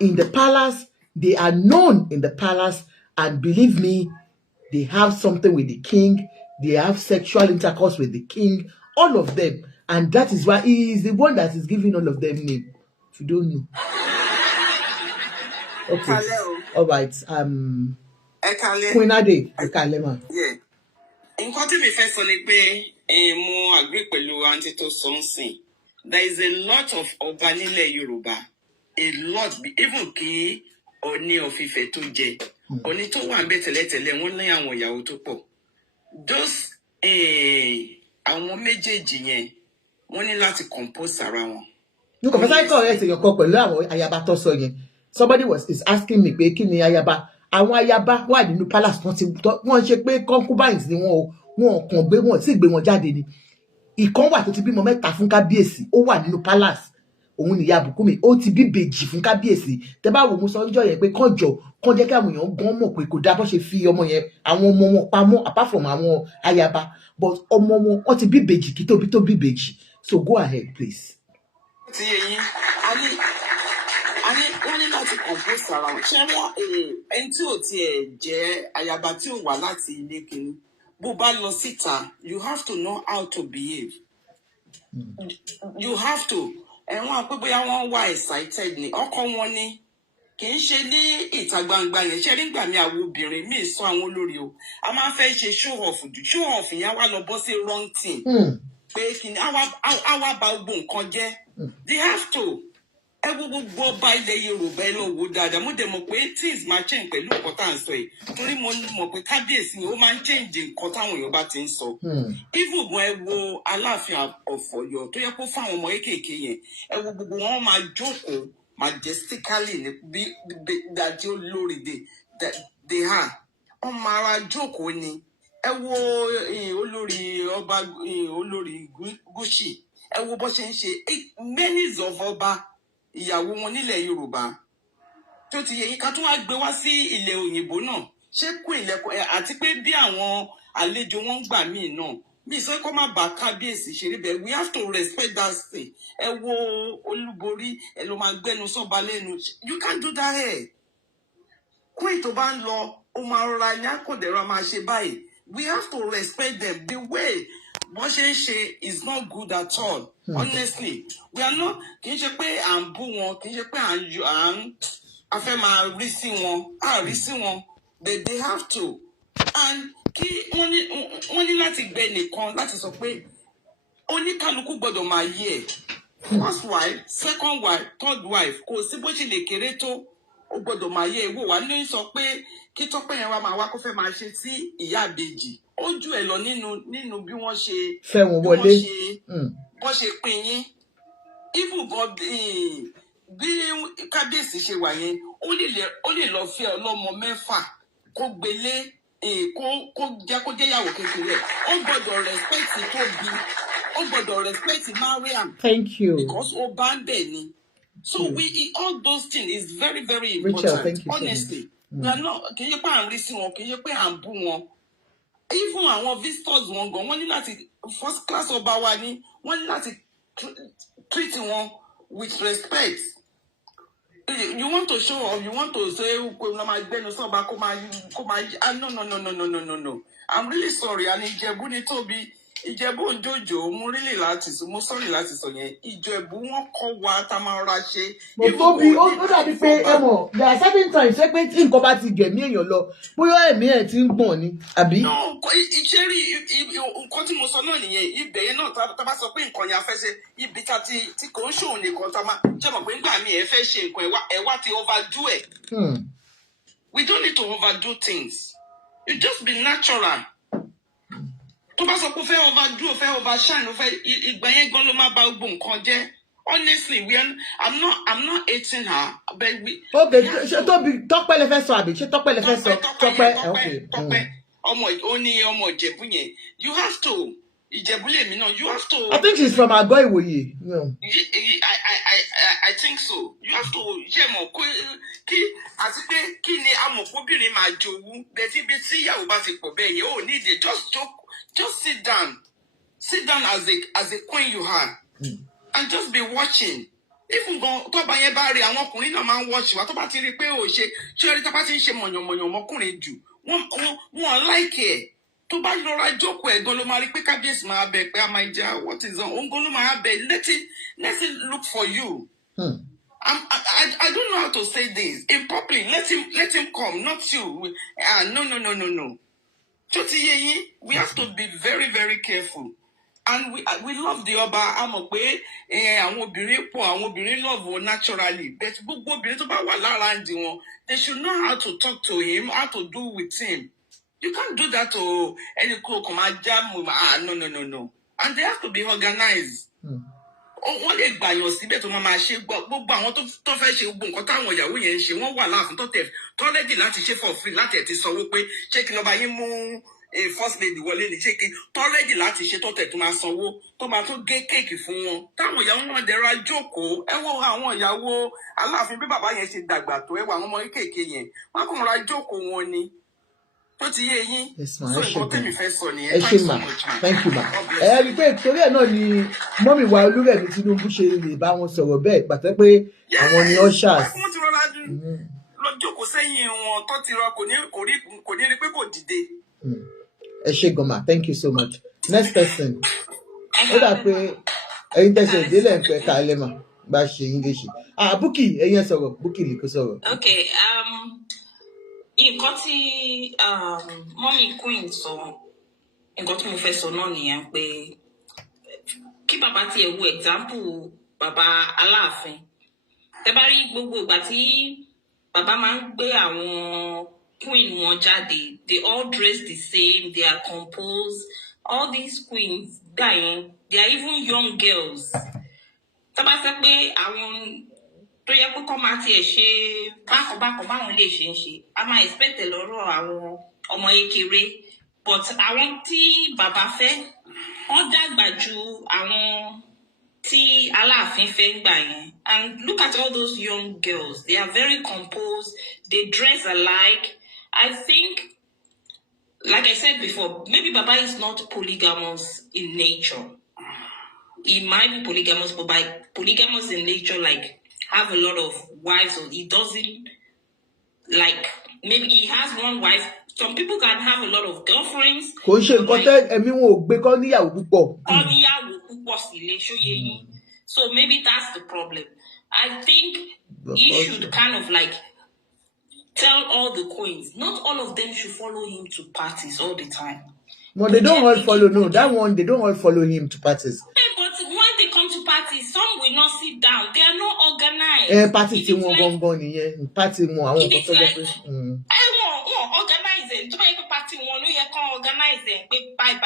in the palace, they are known in the palace, and believe me, they have something with the king, they have sexual intercourse with the king, all of them, and that is why he is the one that is giving all of them name. If you don't know. Okay. All right. Queen Ade, Ekalema. Yeah. Nǹkan tí mi fẹ́ sọ ni pé mo agree pẹ̀lú aunty tó sọ ń sìn. There is a lot of ọba nílẹ̀ Yorùbá. A lot, even kí Ọọ̀ni of Ifẹ̀ tó jẹ. Ọọ̀ni tó wà ńbẹ̀ tẹ́lẹ̀tẹ́lẹ̀ wọ́n ní àwọn ìyàwó tó pọ̀. Those àwọn méjèèjì yẹn wọ́n ní láti compose ara wọn. No, because I call it your pẹ̀lú àwọn ayaba tó sọ yẹn. Somebody is asking me pé kí ni ayaba. Àwọn ayaba wà nínú palace wọ́n ṣe pé concubines ni wọ́n kàn gbé wọn tí gbé wọn jáde ni. Ìkan wà tó ti bímọ 3 fún kábíyèsí, ó wà nínú palace. Òun ni ìyá Bùkúnmi, ó ti bí bèjì fún kábíyèsí. Tẹ́ bá wò mo sọ ńjọ́ yẹn pé kàn jẹ́ kí àwọn èèyàn gan mọ̀ pé kò dá bó ṣe fi ọmọ yẹn àwọn ọmọ wọn pamọ́ apart from àwọn ayaba, but ọmọ wọn ó ti bí bèjì kí tó bí bèjì. So go ahead please. Ti ẹ̀yin ani wọ́n ní láti compose ara wọn. Ṣé ẹni tí ò tiẹ̀ jẹ́ ayaba tí ò wá láti ilé kìíní bó bá lọ síta, you have to know how to behave. You have to. Ẹ̀wọ̀n pé bóyá wọ́n wá excited ni ọkọ wọn ni kì í ṣe ní ìta gbangba yẹn. Ṣé nígbà mi àwọn obìnrin mi sọ àwọn olórí o a máa fẹ́ ṣe show off yẹn wá lọ bọ́ sí wrong thing pé kí ni àwa bá gbogbo nǹkan jẹ́. They have to. Ẹ wo gbogbo ọba ilẹ̀ Yorùbá ẹ lọ wò dáadáa. Mo dẹ̀ mọ̀ pé things máa change pẹ̀lú nǹkan tá à ń sọ yìí. Torí mo mọ̀ pé kábíyèsí ni ó máa ń change nǹkan táwọn èèyàn bá ti ń sọ. Even gan ẹ wo Aláàfin of Ọ̀yọ́ tó yẹ kó fáwọn ọmọ kéékèèké yẹn. Ẹ wo gbogbo wọn máa jókòó majestically ní bí dájú olórí they are. Wọ́n máa ra jókòó ni. Ẹ wo olórí ọba olórí Gúúsì. Ẹ wo bó ṣe ń ṣe many of ọba ìyàwó wọn nílẹ̀ Yorùbá tó ti yẹ yín ká tún wá gbé wá sí ilẹ̀ òyìnbó náà ṣé kú ilẹ̀kùn àti pé bí àwọn àlejò wọn ń gbà míì náà bí sọ kó má bàa kábíyèsí ṣeré bẹ́ẹ̀ we have to respect that state. Ẹ wo Olúborí ẹ ló máa gbẹnu sọ́ba lẹ́nu. You can't do that here. Queen tó bá ń lọ ó máa rọra ní àkọ́dẹ̀rọ máa ṣe báyìí. We have to respect them. The way bó ṣe ń ṣe is not good at all. Honestly, we are not. Kì í ṣe pé à ń bú wọn, kì í ṣe pé a fẹ́ máa rí sí wọn, a rí sí wọn, but they have to. And kí wọ́n ní láti gbẹ nìkan láti sọ pé oníkálukú gbọ́dọ̀ máa yẹ first wife, second wife, third wife, kò sí bó ṣe lè kéré tó ó gbọ́dọ̀ máa yẹ ìwò wa ní sọ pé kí Tọ́pẹ́ yẹn wá máa wá kó fẹ́ máa ṣe sí ìyá àbèjì ó jù ẹ lọ nínú bí wọ́n ṣe fẹ́ wọn wọlé wọ́n ṣe pín yín even gan bí kábíyèsí ṣe wà yẹn ó lè lọ fẹ́ ọlọ́mọ mẹ́fà kó gbélé kó jẹ́ ìyàwó kékeré ó gbọ́dọ̀ respect Tóbi ó gbọ́dọ̀ respect Mariam. Thank you. Because ó bá ń bẹ̀ ni. So all those things is very, very important. Rachel, honestly, we are not. Kì í ṣe pé à ń rí sí wọn, kì í ṣe pé à ń bú wọn. Even àwọn visitors wọn gan, wọ́n ní láti first class ọba wa ni, wọ́n ní láti treat wọn with respect. You want to show off, you want to say, no. I'm really sorry. And Ìjẹ̀bú ni Tóbi. Ìjẹ̀bú Òjòjò mo really láti sọ mo sorry láti sọ yẹn Ìjẹ̀bú wọn kọ́ wa tá máa ra ṣe. Mo Tóbi ó dàbí pé ẹ mọ̀ there are certain times ṣé pé tí nǹkan bá ti gẹ̀mí èèyàn lọ bóyá ẹ̀mí ẹ̀ ti ń gbọ̀n ni àbí. No ìṣeré nǹkan tí mo sọ náà nìyẹn ibẹ̀ yẹn náà tá bá sọ pé nǹkan yẹn a fẹ́ ṣe ibi tá tí kò ń ṣòwò nìkan tá máa jẹ́ mọ̀ pé nígbà míì ẹ fẹ́ ṣe nǹkan ẹ wá ti overdo ẹ̀. We don't need to overdo things. You just be natural. Tó bá sọ pé fẹ́ overdo fẹ́ overshine fẹ́ ìgbà yẹn gan ló máa bà gbogbo nǹkan jẹ́. Honestly, I'm not hating her, but we. Okay, ṣé Tọ́pẹ́ lè fẹ́ sọ àbí ṣé Tọ́pẹ́ lè fẹ́ sọ Tọ́pẹ́ okay. Tọ́pẹ́ ó ní ọmọ Ìjẹ̀bú yẹn. You have to Ìjẹ̀bú lèmi náà. You have to. I think she's from Àgọ́ Ìwòye. I think so. You have to ṣe mọ̀ kí àti pé kí ni amọ̀kóbìnrin máa jowú bẹ́ẹ̀ tí bí tí ìyàwó bá ti pọ̀ bẹ́ẹ̀ yẹn ó ní ìdè just sit down as a queen you are and just be watching. Even gan tó bá yẹn bá rí àwọn ọkùnrin náà máa ń watch wa tó bá ti rí pé ò ṣe orí tó bá ti ń ṣe mọ̀yànmọ̀yàn ọmọkùnrin jù wọ́n like ẹ̀ tó bá lọ́ra jókòó ẹ̀ gan ló máa rí pé kábíyèsí máa bẹ̀ pé a máa jẹ́ what is on òun gan ló máa bẹ̀ let it look for you. I don't know how to say this in public. Let him come, not you. No. We have to be very, very careful. And we love the Oba. Àmọ́ pé àwọn obìnrin love wọn naturally. But gbogbo obìnrin tó bá wà lára ǹdí wọn, they should know how to talk to him, how to do with him. You can't do that to any cool come jam. No. And they have to be organized. Wọ́n lè gbàyàn síbẹ̀ tó máa ṣe gbogbo àwọn tó fẹ́ ṣe gbogbo nǹkan táwọn ìyàwó yẹn ń ṣe wọ́n wà láàfin tó rẹ́dì láti ṣe for free láti ẹ̀ ti sanwó pé ṣé kí lọ́ba yín mú first lady wọlé ní ṣé kí tó rẹ́dì láti ṣe tó tẹ̀ tó máa sanwó tó máa tó gé kéèkì fún wọn táwọn ìyàwó náà dẹ̀ra jókòó ẹ wo àwọn ìyàwó aláàfin bí bàbá yẹn ṣe dàgbà tó ẹ wo àwọn ọmọ kéèké yẹn wọ́n kàn ra jókòó wọn ni. Yes, ma. Thank you, ma. Rí pé torí ẹ̀ náà ni mọ́mì wa Olúrẹ̀mí Tinubu ṣe lè bá wọn sọ̀rọ̀ bẹ́ẹ̀ pàtẹ́ pé àwọn ni ushers. Wọ́n ti rọra lọ jókòó sẹ́yìn wọn tó ti rọ kò ní rí pé kò dìde. Ẹ ṣé gan ma, thank you so much. Next person. Ó dà pé ẹ̀yin tẹ̀sẹ̀ ìdílé ń pẹ́ ká lẹ́ mà bá ṣe yín léṣe. Búkì ẹ̀yin sọ̀rọ̀ Búkì lè kó sọ̀rọ̀. Okay, nǹkan tí mọ́mí queen sọ nǹkan tí mo fẹ́ sọ náà nìyẹn pé kí bàbá tiẹ̀ wo example bàbá Aláàfin tẹ́ bá rí gbogbo ìgbà tí bàbá máa ń gbé àwọn queen wọn jáde they all dress the same they are composed all these queens gbà yẹn they are even young girls tẹ́ bá sọ pé àwọn tó yẹ kó kọ́ máa tiẹ̀ ṣe bákan báwọn lè ṣe ń ṣe a máa expect lọ́rọ̀ àwọn ọmọ kékeré but àwọn tí bàbá fẹ́ wọ́n dàgbà ju àwọn tí Aláàfin fẹ́ gbà yẹn and look at all those young girls they are very composed they dress alike I think like I said before maybe Baba is not polygamous in nature he might be polygamous but by polygamous in nature like have a lot of wives or he doesn't like maybe he has one wife some people can have a lot of girlfriends kò ń ṣe nǹkan tẹ́ ẹ̀mí wọn ò gbé kọ́ níyàwó púpọ̀ sílé ṣóyè yín so maybe that's the problem I think he should kind of like tell all the queens, not all of them should follow him to parties all the time. Well, they don't all follow. No, that one they don't all follow him to parties. But when they come to parties, some will not sit down. They are not organized. Party tí wọ́n gangan nìyẹn. Party wọn àwọn nǹkan tó jẹ́ pé. Organize it. Tó party wọn ló yẹ kán organize it. Bye.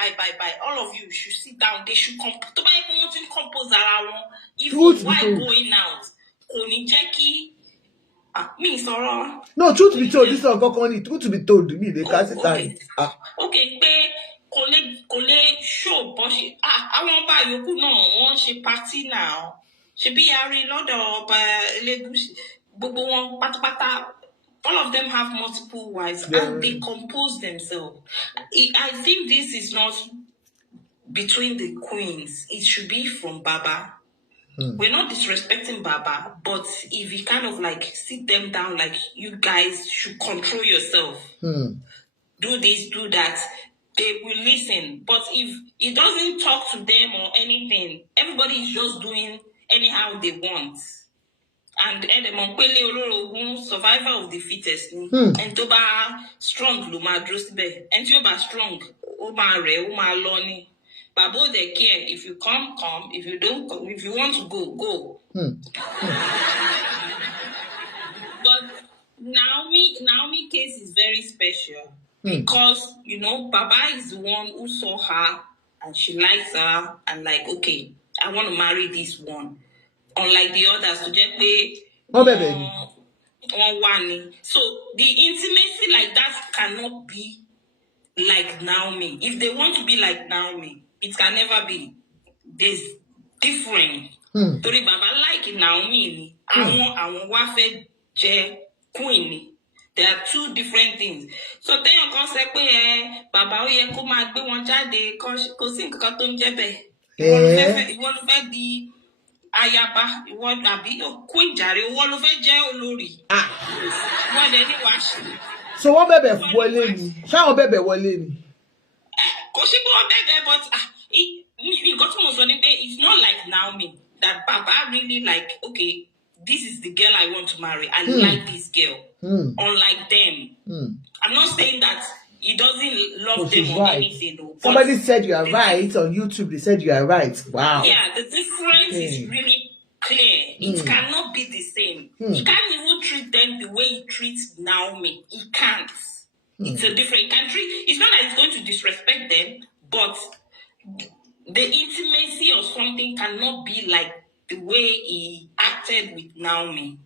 All of you should sit down. They should compose. Tó bá yẹ kó wọ́n ti compose ara wọn. Even while going out, kò ní jẹ́ kí. Me sorrow. No, truth be told, this is uncommon. Truth to be told, me they can't sit down. Okay, kò lè show bó ṣe àwọn ọba yòókù náà wọ́n ṣe party now. Ṣebí a rí lọ́dọ̀ ọba Elégùṣì gbogbo wọn pátápátá. All of them have multiple wives and they compose themselves. I think this is not between the queens. It should be from Baba. We're not disrespecting Baba, but if you kind of like sit them down, like you guys should control yourself. Do this, do that. They will listen. But if it doesn't talk to them or anything, everybody is just doing anyhow they want. And survivor of the fittest. And to ba strong, luma drosbe. And to ba strong, oma re, oma loni. Babo they care. If you come. If you don't come, if you want to go. But Naomi case is very special because Baba is the one who saw her and she likes her and like, okay, I want to marry this one. Unlike the others, so just pay one. So the intimacy like that cannot be like Naomi. If they want to be like Naomi, it can never be. There's different. Tori Baba like Naomi, àwọn wá fẹ́ jẹ́ queen. There are two different things. So then you can say pé Baba ó yẹ kó máa gbé wọn jáde kò sí nǹkan tó ń jẹ́ bẹ́ẹ̀. Ìwọ ló fẹ́ di ayaba, ìwọ àbí queen jàre, ìwọ ló fẹ́ jẹ́ olórí. Wọ́n dẹ̀ ní wàá ṣe. So wọ́n bẹ̀bẹ̀ wọlé ni. Ṣáwọn bẹ̀bẹ̀ wọlé ni. Kò sí pé wọ́n bẹ̀bẹ̀, but it's not like Naomi that Baba really like, okay, this is the girl I want to marry. I like this girl. Unlike them. I'm not saying that he doesn't love them or anything. Though, somebody said you are right on YouTube. They said you are right. Wow. Yeah, the difference is really clear. It cannot be the same. He can't even treat them the way he treats Naomi. He can't. It's a different country. It's not that he's going to disrespect them, but the intimacy or something cannot be like the way he acted with Naomi.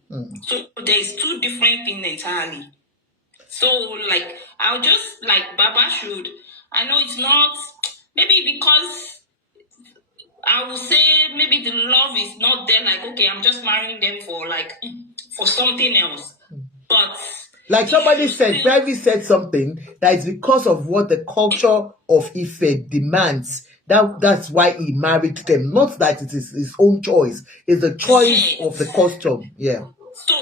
So there's two different things entirely. So like I'll just like Baba should. I know it's not maybe because I will say maybe the love is not there. Like okay, I'm just marrying them for something else, but. Like somebody said, Privy said something that is because of what the culture of Ife demands. That's why he married them. Not that it is his own choice. It's the choice of the custom. Yeah. So,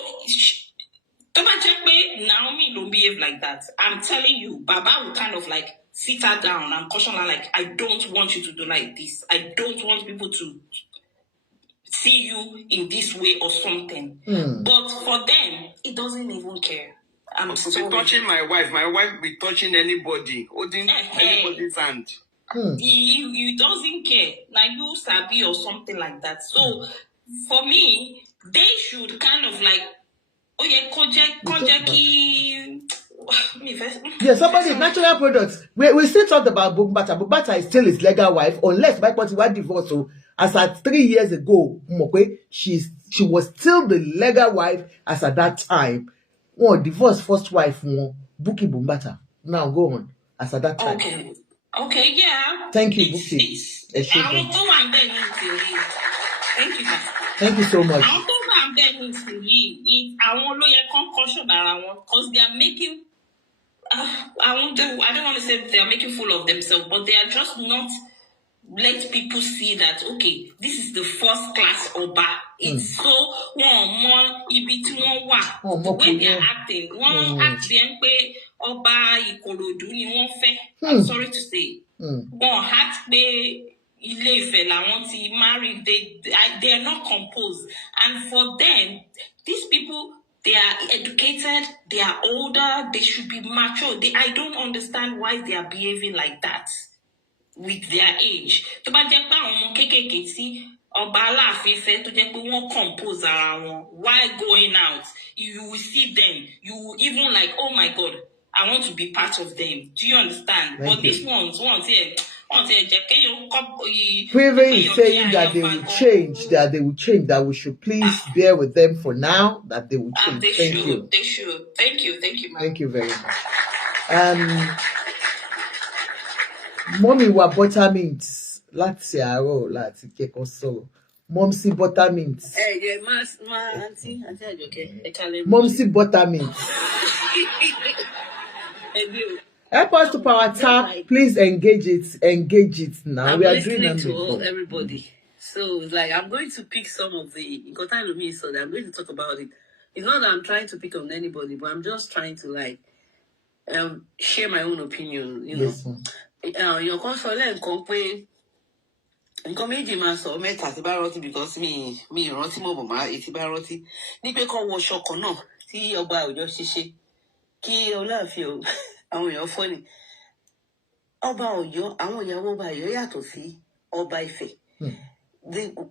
Naomi don't behave like that. I'm telling you, Baba will kind of like sit her down and caution her like, I don't want you to do like this. I don't want people to see you in this way or something. But for them, it doesn't even care. I'm sorry. Touching my wife be touching anybody, holding anybody's hand. He doesn't care, like you sabi or something like that. So for me, they should kind of like, oh yeah, yeah, somebody natural products. We still talked about Bumbata. Bumbata is still his legal wife, unless by what he was divorced. So as at 3 years ago, she was still the legal wife as at that time. Divorced first wife, Buki Bumbata. Now go on. As at that time. Okay, yeah. Thank you, Buki. Thank you. Thank you so much. Because they are making I don't want to say they are making fool of themselves, but they are just not let people see that okay, this is the first class Oba. It's so more the way they are acting. One act them pay Oba Ikorodu ni one fe. I'm sorry to say. One act pay Ile-Ife la want to marry. They are not composed, and for them, these people They are educated, they are older, they should be mature. I don't understand why they are behaving like that with their age. To bá jẹ́ pé àwọn ọmọ kéékèèké tí ọba Aláàfin fẹ́ tó jẹ́ pé wọ́n compose ara wọn while going out, you will see them, you will even like, oh my God, I want to be part of them. Do you understand? But these ones, Prive is saying that they will change, that we should please bear with them for now, that they will change. Thank you. They should. Thank you, ma'am. Thank you very much. Mommy wa buttermint láti àárọ̀ láti kẹ́kọ̀ọ́ sọ̀rọ̀. Momsy buttermint. Yeah, my auntie Ajoke. Momsy buttermint. Help us to power tap. Please engage it now. I'm we are listening doing to everybody. So it's like I'm going to pick some of the time with me, so that I'm going to talk about it. It's not that I'm trying to pick on anybody, but I'm just trying to like share my own opinion. You know, your consultant complain. Nǹkan méjì máa sọ mẹ́ta tí bá rántí because mi rántí mọ̀ bọ̀ máa ètí bá rántí ní pé kọ́ wọ ṣọkọ náà tí ọba Ọ̀yọ́ ṣiṣẹ́ kí Ọláàfin àwọn èèyàn fọ́ ni ọba Ọ̀yọ́ àwọn ìyàwó ọba Ọ̀yọ́ yàtọ̀ sí ọba Ifẹ̀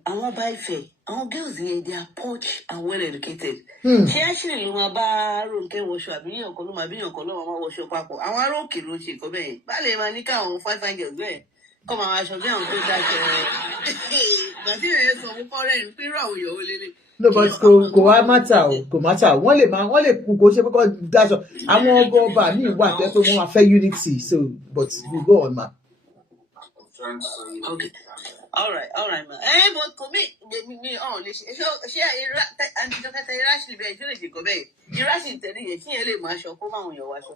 àwọn ọba Ifẹ̀ àwọn girls yẹn they are posh and well educated ṣé actually ló máa bá Rónkẹ́ wọṣọ àbíyàn kan ló máa bíyàn kan ló máa wọṣọ papọ̀ àwọn ará òkè ló ṣe nǹkan bẹ́ẹ̀ bá lè máa ní káwọn 5 girls bẹ́ẹ̀ kọ́ máa aṣọ bí àwọn tó dáṣẹ gbàtí ìrẹsì sọ fún kọ́rẹ́ ń pínrọ̀ àwọn ìyàwó lélẹ̀. No, but kò wá kò mátà wọ́n lè kú kó ṣe pé kọ́ dáṣọ àwọn ọba míì wà tẹ́ pé wọ́n máa fẹ́ unity so but we go on ma. Okay. All right, ma. But kò mí ọ̀hún lè ṣe àǹtí tó kẹta irásì bẹ́ẹ̀ tí ó lè ṣe kọ́ bẹ́ẹ̀ irásì tẹ̀lé yẹn kí yẹn lè máa ṣọ kó máa yàn wá ṣọ.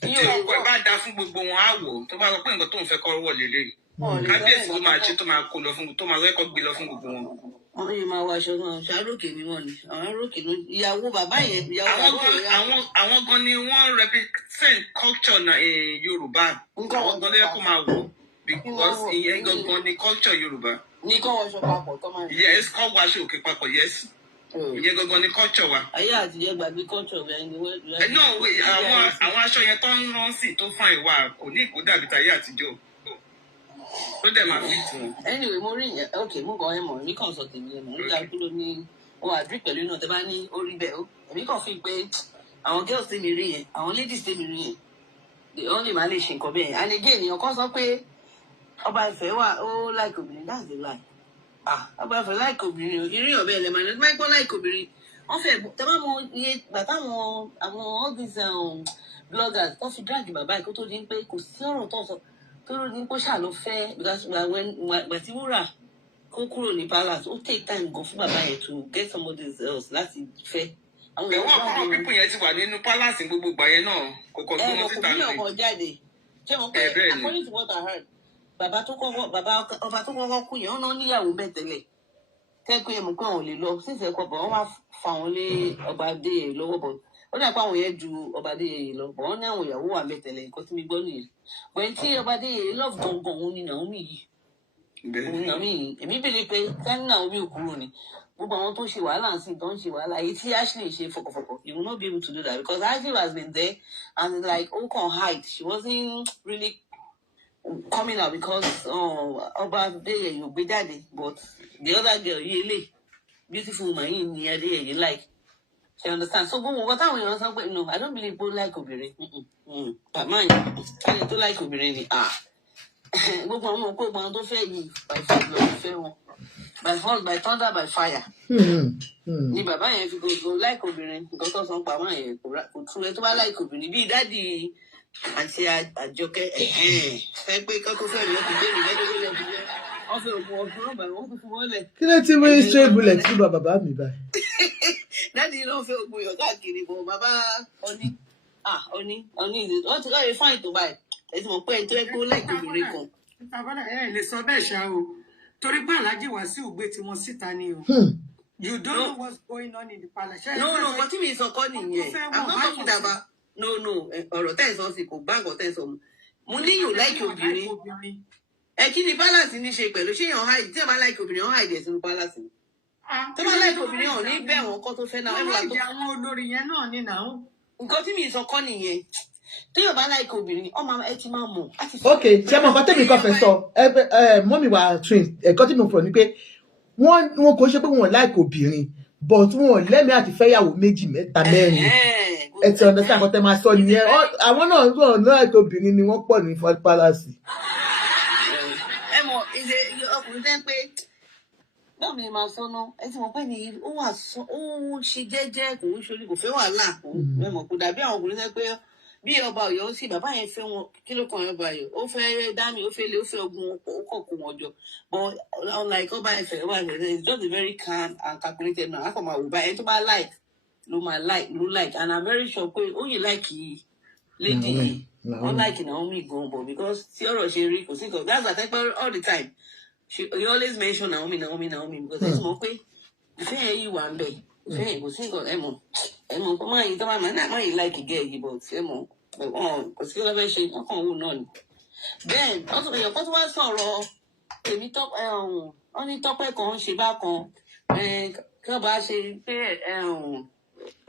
Tí ọkọ̀ ẹ̀ bá da fún gbogbo wọn á wò tó bá sọ pé nǹkan tó ń fẹ́ kọ́ wọ̀ lélẹ̀ kábíyèsí ló máa ṣe tó máa kó lọ fún tó máa rẹ́kọ̀ gbé lọ fún gbogbo wọn. Wọ́n yóò máa wọ aṣọ náà ṣàrókè ni wọ́n ni àwọn arókè ló ìyàwó bàbá yẹn. Àwọn gan ni wọ́n represent culture Yorùbá àwọn gan ló yẹ kó máa wò because ìyẹn gangan ni culture Yorùbá. Ní kọ́ wọṣọ papọ̀ kọ́ máa. Yes, kọ́ wọṣọ òkè papọ̀ yes. Ìyẹn gangan ni culture wa. Ayé àtijọ́ gbàgbé culture rẹ̀ ni wọ́n. No, àwọn aṣọ yẹn tó ń rán sí tó fún ìwà kò ní ìkó dàbí tayé àtijọ́. Ó dẹ̀ máa fi tù wọ́n. Anyway, mo rí ìyẹn okay mo kàn ẹ́ mọ̀ ní kàn sọ tèmi ẹ̀ mọ̀ nígbà kúrò ní ohun àdúrí pẹ̀lú náà tẹ́ bá ní orí bẹ́ẹ̀ ó èmi kàn fi pé àwọn girls tèmi rí yẹn àwọn ladies tèmi rí yẹn wọ́n lè má lè ṣe nǹkan bẹ́ẹ̀ and again èèyàn kan sọ pé ọba Ifẹ̀ wà ó like obìnrin that's the lie. Ọba Ifẹ̀ like obìnrin ìrìn ọ̀bẹ ẹ̀ lẹ́mọ̀ ní gbọ́ like obìnrin wọ́n fẹ́ tẹ́ bá mọ iye gbàtà àwọn all these bloggers tó fi drag bàbá ẹ̀ kó tó di pé kò sí ọ̀rọ̀ tó sọ tó ló ní kó ṣàlọ fẹ́ because gbàtí wúrà kó kúrò ní palace ó take time gan fún bàbá yẹn to get somebody else láti fẹ́. Àwọn pípọ̀ yẹn ti wà nínú palace gbogbo ìgbà yẹn náà kò kọ́ gbọ́n síta ní ọkọ̀ jáde ṣé mo pé according to what I heard ọba tó kọ́kọ́ kú yẹn ọ̀nà níyàwó bẹ́ẹ̀ tẹ́lẹ̀ kẹ́kọ̀ọ́ yẹn mọ̀ pé àwọn ò lè lọ sísè ẹ̀kọ́ bọ̀ wọ́n wá fa àwọn lé ọba Adéyẹyè lọ́wọ́ bọ̀ ó dà pé àwọn yẹn ju ọba Adéyẹyè lọ bọ̀ wọ́n ní àwọn ìyàwó wà bẹ́ẹ̀ tẹ́lẹ̀ nǹkan tí mi gbọ́ nìyẹn bọ̀ tí ọba Adéyẹyè love gangan òun ni Naomi yìí èmi bèrè pé sani Naomi ò kúrò ni gbogbo àwọn tó ṣe wàhálà sí tó ń ṣe wàhálà èyí tí Ashley ṣe fọkànfọkàn you will not be able to do that because Ashley has been there and like ó kàn hide she wasn't really coming out because ọba Adéyẹyè ò gbé jáde but the other girl yìí lè beautiful woman yìí ni Adéyẹyè like you understand so gbogbo nǹkan táwọn èèyàn sọ pé no I don't believe people like obìnrin bàmá yìí ẹni tó like obìnrin ni gbogbo àwọn ọmọ ògbó àwọn tó fẹ́ yìí by fire lọ fẹ́ wọn by force by thunder by fire ni bàbá yẹn fi gbogbo like obìnrin nǹkan tó sọ pa máa yẹn kò tú ẹ tó bá like obìnrin bíi dádì Aunty Ajoke fẹ́ pé kọ́kọ́ fẹ́ rí ọkùnrin bẹ́ẹ̀ ni lẹ́gbẹ̀ẹ́ lẹ́gbẹ̀ẹ́ wọ́n fẹ́ ògùn ọ̀gbìn náà báyìí wọ́n tún fún wọn lẹ̀. Kí ló ti wí straight bullet fún bàbá mi báyìí. Dádì náà fẹ́ ògùn yọ̀ káàkiri bọ̀ bàbá Ọ̀ní wọ́n ti káyọ̀ fáìn tó báyìí ẹ̀ tí mo pẹ́ tó ẹ kó lẹ́ẹ̀kì obìnrin kan. Àbọ̀dà lè sọ bẹ́ẹ̀ ṣá o torí pé Alhaji Wasiu gbé tiwọn síta ni o. You don't know what's going on in the palace. No, nǹkan tí mi sọ kọ́ nìyẹn I'm not talking about no ọ̀rọ̀ tẹ́ ẹ̀ sọ sí kò gbá nǹkan tẹ́ ẹ̀ sọ mo ní yóò láìkì obìnrin ẹ kí ni palace ní ṣe pẹ̀lú ṣé èèyàn hide tí ẹ bá láìkì obìnrin èèyàn hide ẹ̀ sínú palace ni. tó bá láìkí obìnrin ò ní bẹ̀ wọ́n kó tó fẹ́ náà. Wọ́n máa jẹ àwọn olórí yẹn náà ní náà. Nǹkan tí mi sọ kọ́ nìyẹn. Tí yóò bá láìkí obìnrin, ọmọ ẹ ti máa mọ̀. Okay, ṣé mo nǹkan tẹ́mi kan fẹ́ sọ mọ́mì wa twins ẹ̀kọ́ tí mo fọ̀ ni pé wọ́n kò ṣe pé wọ́n láìkí obìnrin but wọ́n lẹ́mìí àti fẹ́yàwó méjì mẹ́ta mẹ́rin ẹ ti understand nǹkan tẹ́ máa sọ nìyẹn àwọn náà wọ́n láìkí obìnrin ni wọ́n pọ̀ ní Fort Palace. Ẹ mọ̀ ọkùnrin tẹ́ ń pé báwo ni màá sọ náà ẹ ti mọ̀ pé ní ó wà ó ṣe jẹ́jẹ́ kò ń ṣorí kò fẹ́ wàhálà kò mẹ́mọ̀ kò dàbí àwọn ọkùnrin tẹ́ pé bí ọba Ọ̀yọ́ sì bàbá yẹn fẹ́ wọn kí ló kàn ọba Ọ̀yọ́ ó fẹ́ dání ó fẹ́ lé ó fẹ́ ogun ó kọ̀ kó wọn jọ but unlike ọba yẹn fẹ́ ọba yẹn it's just a very calm and calculated man akọ máa wò bá ẹni tó bá like ló máa like and I'm very sure pé ó yẹ like yìí lady yìí wọ́n like Naomi gan but because tí ọ̀rọ̀ ṣe rí kò sí nǹkan that's why I tell her all the time you always mention Naomi because ẹ ti mọ̀ pé ìfẹ́ yẹn yìí wà ń bẹ̀ ìfẹ́ yẹn kò sí nǹkan ẹ mọ̀ kó máa yí tó máa yí like gẹ́ yìí but ẹ mọ̀ kò sí lọ́fẹ́ ṣe ọkàn òun náà ni. Then èèyàn kan tó wá sọ̀rọ̀ èmi wọ́n ní Tọ́pẹ́ kan ṣe bákan kí wọ́n bá ṣe pé.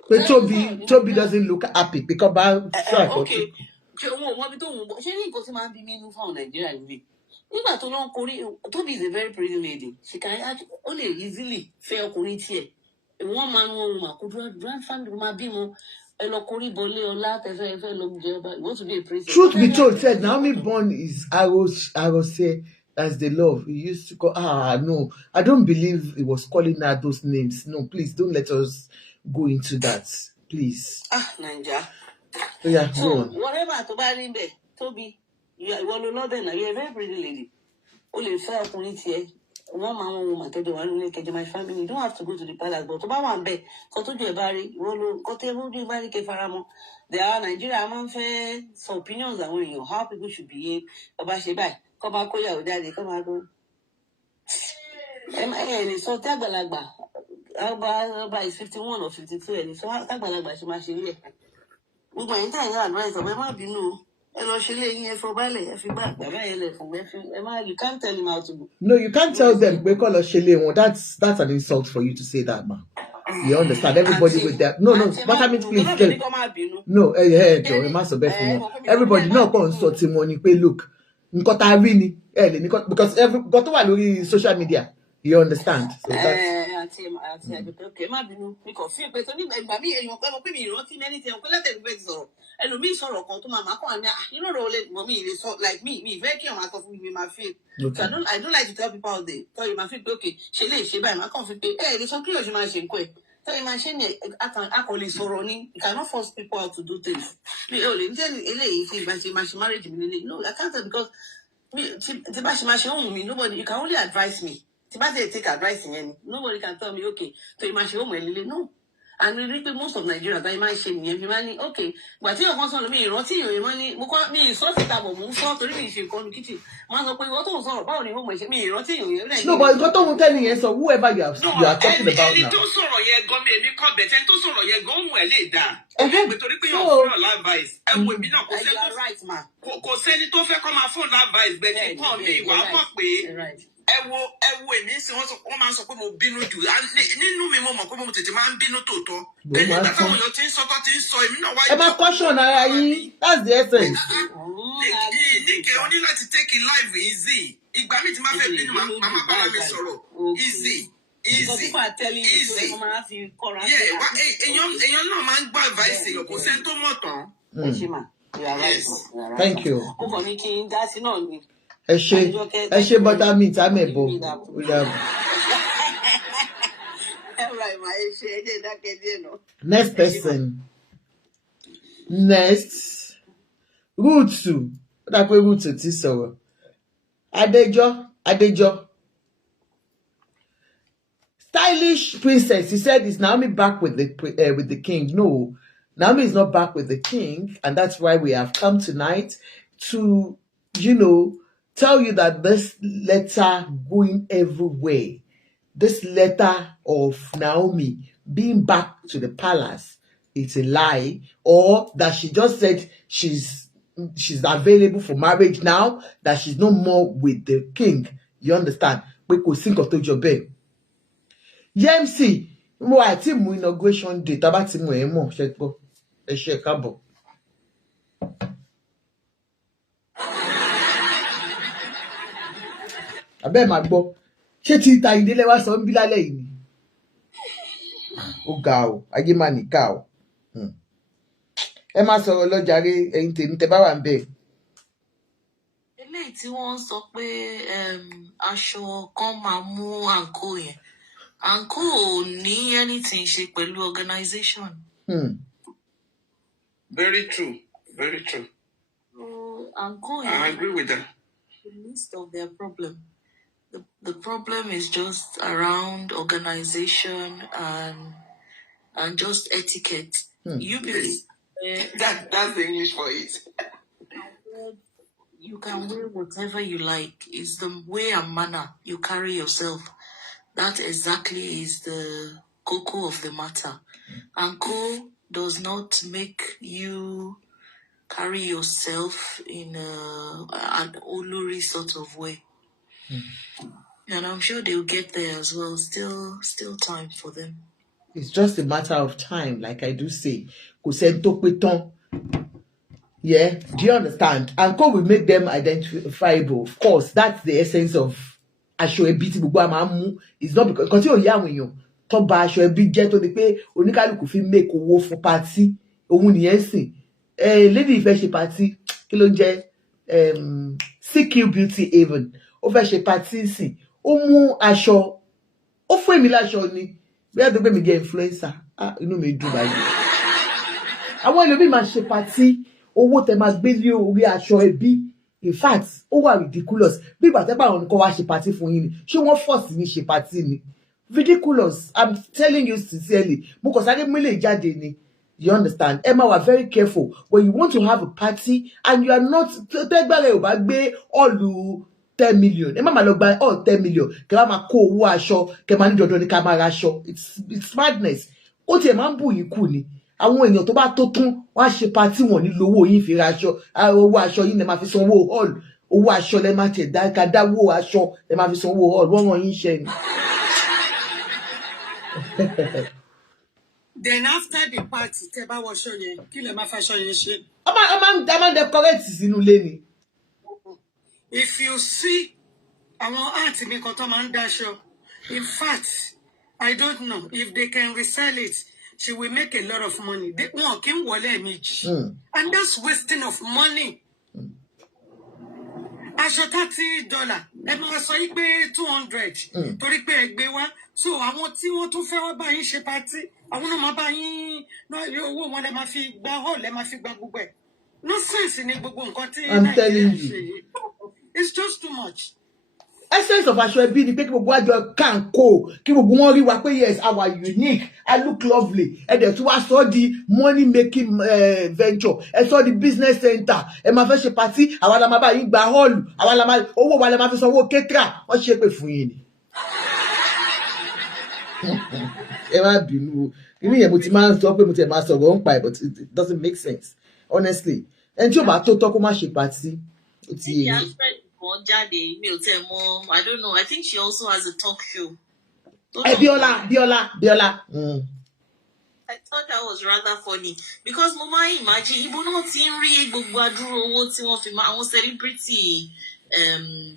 But Toby doesn't look happy because okay ṣe òun ò mọ ibi tó ń bọ̀ ṣé ní nǹkan tí máa ń bí mi inú fáwọn Nàìjíríà níbí nígbà tó lọ́n korí Toby is a very pretty lady she can ó lè easily fẹ́ ọkùnrin tiẹ̀ wọ́n máa ń wọ́n màkúndúrà grand family máa bímọ ẹ lọ korí bọlé ọlá tẹfẹ́ fẹ́ lọ jẹ ọba you want to be a princess. Truth be told said Naomi born is Arose as the love he used to call no I don't believe he was calling her those names no please don't let us go into that please. Naija. Yeah, so go on. whatever tó bá rí bẹ́ẹ̀ Toby ìwọ ló lọ́bẹ̀ náà you are a very pretty lady o lè fẹ́ ọkùnrin tiẹ̀ wọ́n máa ń wọ́n màkẹ́jọ wà nílé kẹjọ my family you don't have to go to the palace but tó bá wà ń bẹ̀ kó tójú ẹ̀ bá rí ìwọ ló kó tó ẹ̀ bá rí kẹ́ faramọ́ there are Nigeria máa ń fẹ́ some opinions àwọn èèyàn how people should behave ọba ṣe báyìí kó bá kó yàwó jáde kó máa gbọ́ ẹ lè sọ tí àgbàlagbà ọba is 51 or 52 ẹ lè sọ tí àgbàlagbà ṣe máa ṣe rí ẹ gbogbo ẹ̀yin tẹ̀yìn advice ọ̀bẹ má bínú ẹ lọ ṣe léyìn ẹ fọbálẹ̀ ẹ fi bá bàbá yẹn lẹ̀ fún ẹ má you can't tell him how to go. No, you can't tell them pé kọ́ lọ ṣe lé wọn that's an insult for you to say that ma. You understand everybody with that no but I mean please tell no jọ ẹ má sọ bẹ́ẹ̀ fún wọn everybody náà kàn ń sọ tí wọn ni pé look nǹkan tá a rí ni ẹ lè ní because nǹkan tó wà lórí social media you understand. So that's. Àti Àjọkẹ́ òkè má bínú mi kàn fí pé tó nígbà ìgbà mi èèyàn pẹ́ mọ́ pé mi ìrántí mẹ́ni tí ẹ̀hún pé látẹ̀lú bẹ́ẹ̀ ti sọ̀rọ̀ ẹlòmíì sọ̀rọ̀ kan tó máa máa kọ́ àmì irú ọ̀rọ̀ olè mọ̀ mi ìrè sọ like me ìfẹ́ kí ọ̀ma sọ fún mi máa fi so I don't like to tell people how they tell you máa fi pé òkè ṣe lè ṣe báyìí máa kàn fi pé lè sọ kí ọ̀ṣun máa ṣe nǹkan ẹ̀ tell you máa ṣe ní akọ lè sọ̀rọ̀ ni you cannot force people how to do things mi ò lè ní tẹ́lẹ̀ eléyìí tí ìbá ṣe máa ṣe marriage mi nílé no I can't tell because tí bá ṣe máa ṣe ohun mi nobody you can only advise me. Tí bá tẹ̀ take advice yẹn ni nobody can tell me okay tó yìí máa ṣe ọmọ ẹ̀ líle no and we rí pé most of Nigeria báyìí máa ń ṣe nìyẹn fi máa ní okay gbà tí ọkàn sọ̀rọ̀ mi ìrántí ìròyìn máa ní mo kọ́ mi ìsọ́ síta bọ̀ mo ń sọ torí mi ìṣe nǹkan ní kitchen máa sọ pé ìwọ tó ń sọ̀rọ̀ báwo ni mo mọ̀ ṣe mi ìrántí ìròyìn. No but nǹkan tó ń tẹ́lẹ̀ yẹn sọ whoever you are talking about now. ẹni tó sọ̀rọ̀ yẹn gan mi èmi kọ́ bẹ̀tẹ̀ tó sọ̀rọ̀ yẹn gan ohun ẹ̀ lè dà ẹgbẹ́ torí pé yóò fún ọ̀la advice ẹ wo èmi náà kò sẹ́ni tó fẹ́ kọ́ máa fún ọ̀la advice bẹ̀tẹ̀ kọ́ mi ìwà mọ̀ pé ẹ wo èmi sì wọ́n máa ń sọ pé mo bínú jù nínú mi mo mọ̀ pé mo tètè máa ń bínú tòótọ́ ẹni ìgbà táwọn èèyàn ti ń sọ tó ti ń sọ èmi náà wáyé. ẹ máa caution ara yín that's the essence. níkẹ́ o ní láti take it live easy ìgbà mi ti máa fẹ́ bínú màmá bàbá mi sọ̀rọ̀ easy. èèyàn náà máa ń gbọ́ advice èèyàn kò sẹ́ni tó mọ̀ tán. Thank you. Mo kàn ní kí n dá sí náà ni. Ẹ ṣe butter meat amebo. Next person. Next. Rutu. Ó dà pé Rutu ti sọ̀rọ̀. Adéjọ́. Stylish princess. He said, is Naomi back with the king? No, Naomi is not back with the king, and that's why we have come tonight to, tell you that this letter going everywhere, this letter of Naomi being back to the palace, it's a lie, or that she just said she's available for marriage now, that she's no more with the king. You understand? We could think of the job. Yemsi, mo àti mú inauguration day, tá bá ti mú ẹ mọ̀, ṣé gbọ́. Ẹ ṣé káàbọ̀. Abẹ́ máa gbọ́. Ṣé ti ta ìdílé wa sọ ń bí lálẹ́ yìí ni? Ó ga o, ayé máa nìka o. Ẹ má sọ̀rọ̀ lọ́jàre ẹ̀yin tèmi tẹ́ bá wà ń bẹ̀. Eléyìí tí wọ́n sọ pé aṣọ kan máa mú àǹkó yẹn. Àǹkó ò ní anything ṣe pẹ̀lú organization. Very true. Very true. Àǹkó yẹn. I agree with that. The least of their problem. The problem is just around organization and just etiquette. You believe that's the English for it. You can wear whatever you like. It's the way and manner you carry yourself. That exactly is the cocoa of the matter. Anko does not make you carry yourself in an olori sort of way. And I'm sure they'll get there as well. Still time for them. It's just a matter of time, like I do say. Kò sẹ́ni tó pé tán. Yeah, do you understand? Anko will make them identifiable. Of course, that's the essence of aṣọ ẹbí tí gbogbo àmà mú. It's not because tí ò yá àwọn èèyàn tó bà aṣọ ẹbí jẹ́ tó ní pé oníkálùkù fi make owó fún party. Òun nìyẹn sìn. Lady ìfẹ́ ṣe party. Kí ló ń jẹ́? CQ Beauty Haven. Ó fẹ́ ṣe party sìn. Ó mú aṣọ. Ó fún èmi láṣọ ni. Bí a tó gbé mi jẹ́ influencer. Inú mi dùn báyìí. Àwọn ẹlòmíì máa ṣe party. Owó tẹ máa gbé lé orí aṣọ ẹbí. In fact, ó wà ridiculous. Bí ìgbà tẹ́pà àwọn nǹkan wá ṣe party fún yín ni. Ṣé wọ́n force ní ṣe party ni? Ridiculous. I'm telling you sincerely. Mo kàn sáré mílè jáde ni. You understand? Emma, we're very careful. When you want to have a party and you are not... Tẹ́gbẹ́rẹ́ ò bá gbé all 10 million. Emma máa lọ gba all 10 million. Kẹ bá máa kó owó aṣọ. Kẹ máa ní dandan ní ká máa ra aṣọ. It's madness. Ó tiẹ̀ máa ń bù yín kù ni. Àwọn èèyàn tó bá tó tún wá ṣe party wọn ní lówó yín fi ra aṣọ. Owó aṣọ yín lẹ máa fi sanwó hall. Owó aṣọ lẹ máa tẹ̀ ká dáwó aṣọ lẹ máa fi sanwó hall. Wọ́n rán yín ṣe ni. Then after the party, tẹ́ bá wọ aṣọ yẹn, kí lẹ máa fa aṣọ yẹn ṣe? A máa decorate sínú ilé ni. If you see àwọn aunty mi kan tó máa ń dáṣọ, in fact, I don't know if they can resell it. She will make a lot of money. Wọn kì í wọlé méjì. And that's wasting of money. Aṣọ $30. Ẹ máa sọ yí pé 200. Torí pé ẹ gbé wá. So àwọn tí wọ́n tún fẹ́ wá bá yín ṣe party, àwọn náà máa bá yín owó wọn lẹ máa fi gba hall, lẹ máa fi gba gbogbo ẹ̀. Nonsense ni gbogbo nǹkan tí Nàìjíríà ṣe. It's just too much. Essence of aṣọ ẹbí ni pé kí gbogbo àjọ can kó kí gbogbo wọn rí wa pé yes, our unique, I look lovely. Ẹ dẹ̀ tún wá sọ di money making venture. Ẹ sọ di business center. Ẹ máa fẹ́ ṣe party, àwa la máa bá yín gba hall, àwa la máa owó wa la máa fi sanwó caterer. Wọ́n ṣe pé fún yín ni. Ẹ má bínú o. Inú yẹn mo ti máa ń sọ pé mo ti máa sọ̀rọ̀ ń pa ẹ̀, but it doesn't make sense. Honestly. Ẹni tí ó bá tó tọ́ kó má ṣe party. Ó ti yé. I don't know. I think she also has a talk show. Biola. I thought that was rather funny because Mama imagine ibo náà ti ń rí gbogbo adúrú owó tí wọ́n fi máa àwọn celebrity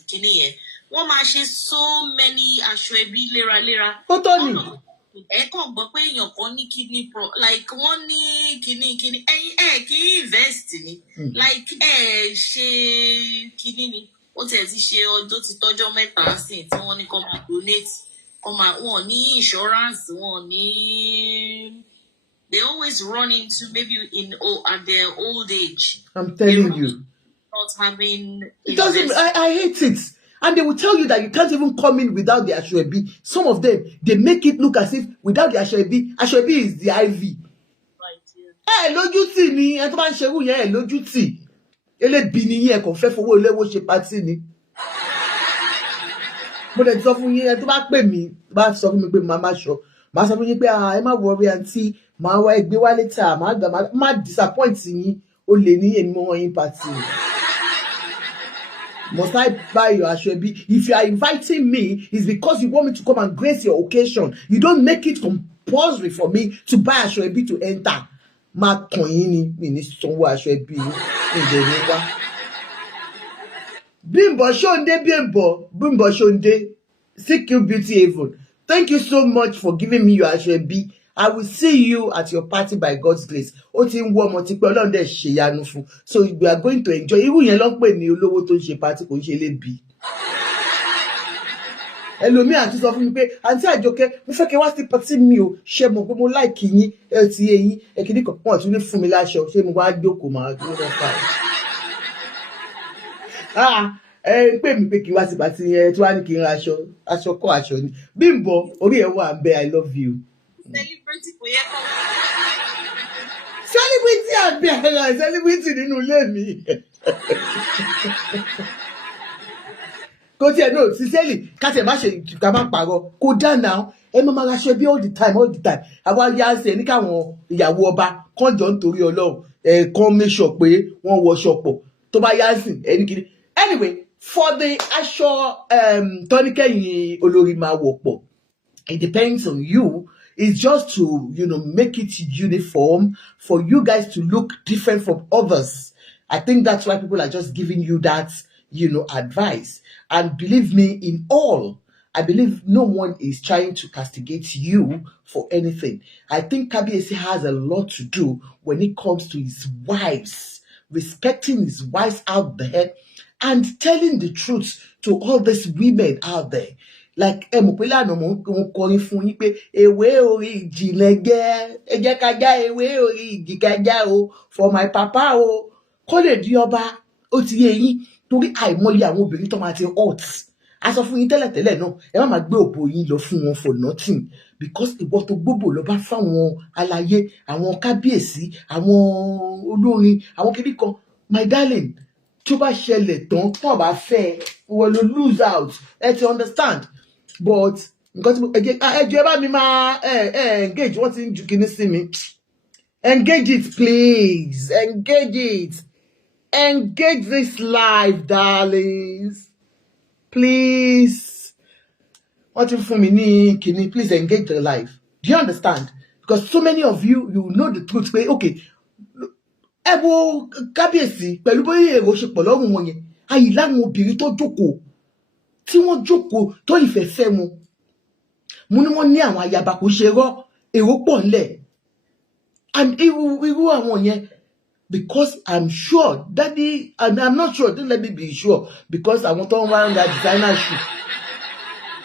kíní yẹn. Wọ́n máa ṣe so many aṣọ ẹbí léraléra. Ó tó ní. Ẹ kàn gbọ́ pé èèyàn kan ní kidney like wọ́n ní kíní ẹ̀yin kì í invest ni like ṣe kíní ni ó tiẹ̀ ti ṣe ọjọ́ ti tọ́jọ́ mẹ́ta sí tí wọ́n ní kó máa donate wọ́n ní insurance wọ́n ní they always run into maybe at their old age. I'm telling you. Not having. It doesn't. I hate it. And they will tell you that you can't even come in without the aṣọ-ẹbí. Some of them, they make it look as if without the aṣọ-ẹbí is the IV. Right, yeah. Lójú tì ni, ẹ tó bá ń ṣerú yẹn, lójú tì. Elébi ni yín, ẹ kàn fẹ́ fowó eléwó ṣe party ni. Mo dẹ̀ sọ fún yín, ẹ tó bá pè mí, bá sọ fún mi pé màá má ṣọ. Màá sọ fún yín pé ẹ má worry àǹtí, màá wá ẹgbẹ́ wá later, má disappoint yín, ó lè ní èmi mọ́ yín party. Must I buy your Ashwebi? If you are inviting me, it's because you want me to come and grace your occasion. You don't make it compulsory for me to buy Ashwebi to enter. Ma toyini minister Ashwebi. Bimbo Shonde, Bimbo Shonde, CQ Beauty Haven. Thank you so much for giving me your Ashwebi. I will see you at your party by God's grace. So we are going to enjoy. Even yẹn ló pè ní olówó tó ń ṣe party kò ń ṣe lébi. Ẹlòmíì àti sọ fún mi pé Aunty Ajoke mo fẹ́ kẹ́ wá sí party mi o ṣé mo pé mo like yín ẹ ti yín ẹ kìíní kan pọ̀ tún ní fún mi láṣọ ṣé mo wá jókòó máa dúró lọ́fà. Pè mí pé kí wá sí party yẹn tí wàá ní kí n ra aṣọ kọ́ aṣọ ni. Bimbo orí ẹ̀ wà ń bẹ I love you. Celebrity kò yẹ kọ́. Celebrity àbí ara celebrity nínú ilé mi. Kò tiẹ̀ náà sincerely ká tiẹ̀ má ṣe ká má parọ́ kò dá náà ẹ máa ra ṣe bí all the time. Àwa yá ṣe ní káwọn ìyàwó ọba kàn jọ nítorí Ọlọ́run kàn make sure pé wọ́n wọṣọ pọ̀ tó bá yá sìn ẹni kiri. Anyway, for the aṣọ tọ́níkẹ́yìn olórí máa wọ̀ pọ̀, it depends on you. It's just to, make it uniform for you guys to look different from others. I think that's why people are just giving you that, advice. And believe me, in all, I believe no one is trying to castigate you for anything. I think Kabiyesi has a lot to do when it comes to his wives, respecting his wives out there and telling the truth to all these women out there. Like emopela no mo kọrin fún yín pé ewé orí ìjìnlẹ̀gẹ́ ẹ jẹ́ ká já ewé orí igi ká já o for my papa o kó lè di ọba ó ti yé yín torí àìmọye àwọn obìnrin tó máa ti hot a sọ fún yín tẹ́lẹ̀tẹ́lẹ̀ náà ẹ má máa gbé òbò yín lọ fún wọn for nothing because ìwọ tó gbóbò lọ bá fáwọn aláyé àwọn kábíyèsí àwọn olórin àwọn kiri kan my darling tó bá ṣẹlẹ̀ tán tó bá fẹ́ we will lose out let's understand. But because engage what's in you see me engage it please engage this live darlings please what if for me please engage the live. Do you understand? Because so many of you know the truth. Okay, ebo kábíyèsí pẹ̀lú bóyá èrò ṣe pọ̀ lọ́rùn wọn yẹn ayì láwọn obìnrin tó jókòó tí wọ́n jókòó tó ìfẹ́ fẹ́ mu mo ní wọ́n ní àwọn ayaba kò ṣe rọ́ èrò pọ̀ ńlẹ̀ and irú àwọn yẹn because I'm sure daddy and I'm not sure don't let me be sure because àwọn tó ń wá ń ra designer shoe.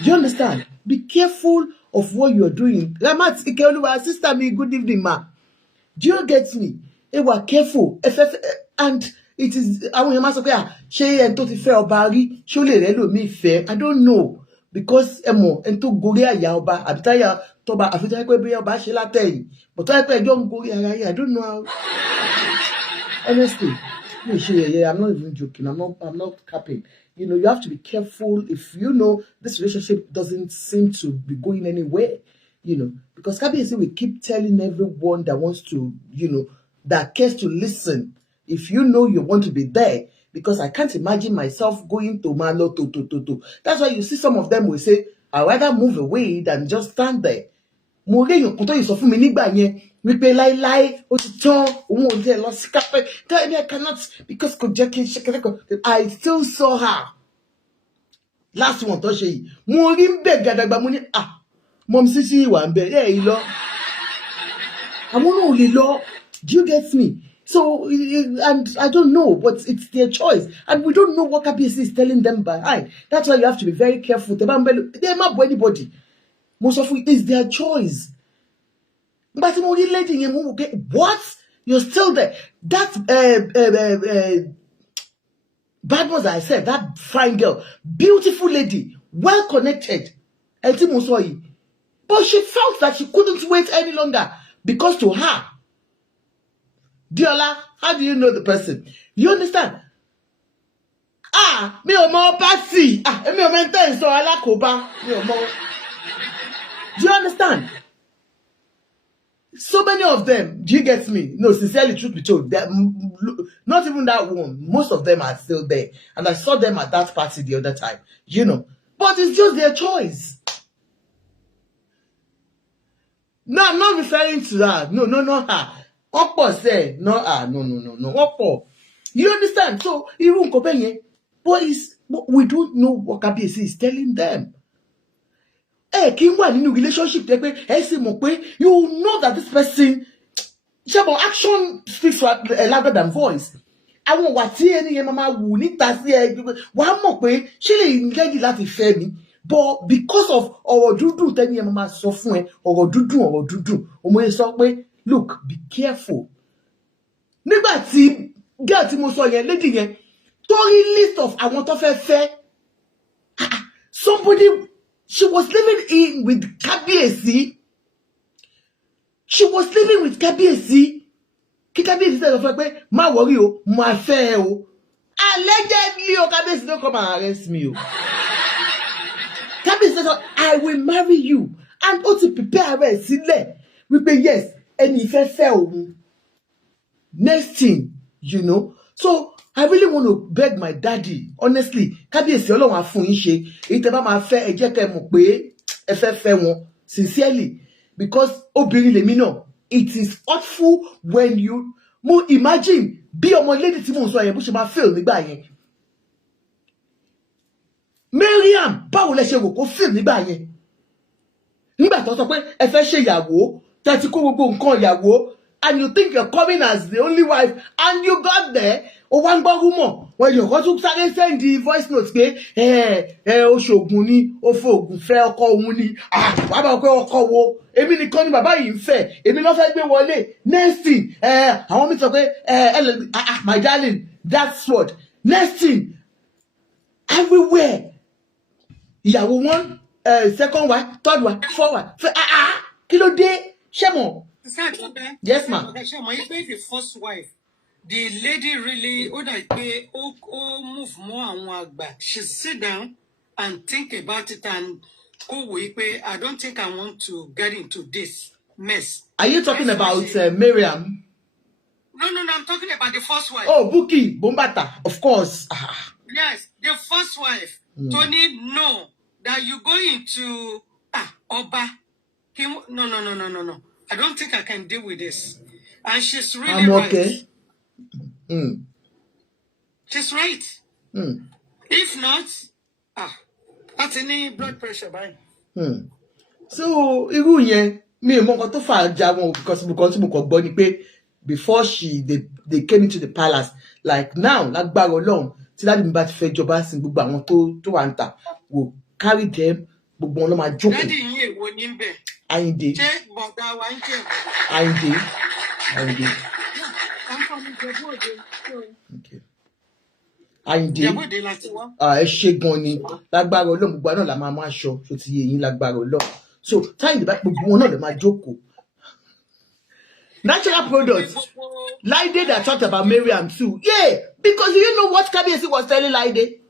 You understand? Be careful of what you're doing. Ramat Ikeoluwa, sister me, good evening ma. Do you get me? Were careful. And it is àwọn èèyàn máa sọ pé ṣé ẹni tó ti fẹ́ ọba rí ṣó lè rẹ́ lòmíì fẹ́ I don't know because ẹni tó gorí àyà ọba àbí táyà tọba àfi táyà pé bí ọba ṣe látẹ̀yìn but táyà pé ẹjọ́ ń gorí ara yẹn I don't know how honestly I'm not even joking I'm not capping. You have to be careful if this relationship doesn't seem to be going anywhere because Kabiyesi will keep telling everyone that wants to that cares to listen. If you want to be there, because I can't imagine myself going to Malo to. That's why you see some of them will say, I'd rather move away than just stand there. Mo rí èèyàn kan tó yìí sọ fún mi nígbà yẹn wípé láíláí ó ti tán òun ò dé lọ sí kápẹ́ tell me I cannot because kò jẹ́ kí n ṣe kẹ́kọ̀ọ́ I still saw her last one tó ṣe yìí mo rí ń bẹ̀ gàdàgbà mo ní mom sísí ìwà ń bẹ̀ yẹ́ ẹ̀ lọ àwọn náà ò lè lọ do you get me? So, and I don't know, but it's their choice. And we don't know what Kabiyesi is telling them behind. That's why you have to be very careful. They're not for anybody. Most of it is their choice. But what? You're still there. That bad was I said, that fine girl, beautiful lady, well connected. But she felt that she couldn't wait any longer because to her, Diola, how do you know the person? You understand? Mi ò mọ pasi. Mi ò maintain so alákòóbá. Mi ò mọ. Do you understand? So many of them, do you get me? No, sincerely, truth be told, not even that one. Most of them are still there. And I saw them at that party the other time, you know. But it's just their choice. No, I'm not referring to that. No, her. Opo said, no, no. Opo. You understand? So, even Kopenye, but we don't know what Kabiyesi is telling them. Kí wà nínú relationship tẹ́ pé sì mọ̀ pé you know that this person ṣẹ́bọ̀ action speaks louder than voice. Àwọn wà tí ẹni yẹn máa wù níta sí ẹ wà á mọ̀ pé ṣé lè lẹ́yìn láti fẹ́ mi but because of ọ̀rọ̀ dúdú tẹ́ni yẹn máa sọ fún ẹ ọ̀rọ̀ dúdú ọmọ yẹn sọ pé look be careful. Nígbà tí girl tí mo sọ yẹn lady yẹn torí list of àwọn tó fẹ́ somebody. She was living in with Kabiyesi. She was living with Kabiyesi. Kí Kabiyesi said of her, ma worry o, ma fẹ́ o. Allegedly, Kabiyesi don't come and arrest me o. Kabiyesi said, I will marry you. And ó ti prepare rẹ̀ sílẹ̀. We say yes, ẹni fẹ́ o. Next thing, you know. So I really want to beg my daddy, honestly, Kabiyesi Ọlọ́run á fún yín ṣe. Èyí tẹ́ bá máa fẹ́ ẹ jẹ́ kẹ́ mọ̀ pé ẹ fẹ́ wọn sincerely because obìnrin lèmi náà. It is awful when you imagine bí ọmọ lady tí mo sọ yẹn bó ṣe máa fail nígbà yẹn. Mariam báwo lẹ ṣe wò kó fail nígbà yẹn. Nígbà tó sọ pé ẹ fẹ́ ṣe ìyàwó, tẹ́ ti kó gbogbo nǹkan ìyàwó and you think you're coming as the only wife and you got there. O wá ń gbọ́ rumor when you go to sáré send the voice notes pé o ṣògùn ni o fògùn fẹ́ ọkọ òun ni wàá bá pé ọkọ wo èmi nìkan ni bàbá yìí ń fẹ́ èmi ló fẹ́ gbé wọlé next thing àwọn mi sọ pé my darling that's what next thing everywhere ìyàwó one second wife third wife fourth wife kí ló dé ṣé mo. Yes ma. Ṣé mo yí pé the first wife. The lady really, move more àwọn àgbà. She sit down and think about it and I don't think I want to get into this mess. Are you talking about Miriam? No, I'm talking about the first wife. Oh, Buki, Bombata, of course. Yes, the first wife. Tony, no, that you go into Oba. No. I don't think I can deal with this. And she's really I'm okay. Right. She's right. If not, that's any blood pressure, bye. So, irú yẹn mi ò mọ nǹkan tó fà já wọn because mo kàn gbọ́ ni pé before they came into the palace like now lágbára Ọlọ́run tí láti mi bá ti fẹ́ jọba sí gbogbo àwọn tó wà ń tà will carry them gbogbo wọn ló máa jókòó. Daddy yín èwo ní bẹ̀. Àyìndé. Ṣé bọ̀dá wa ń jẹ́ Àyìndé. Àyìndé ẹ ṣe gan ni lágbára Ọlọ́run gbogbo náà la máa mú aṣọ tó ti yé yín lágbára Ọlọ́run so táyìndé bá gbogbo wọn náà lè máa jókòó. Natural products. Laide that talked about Mariam too. Yeah, because you know what Kabiyesi was telling Laide?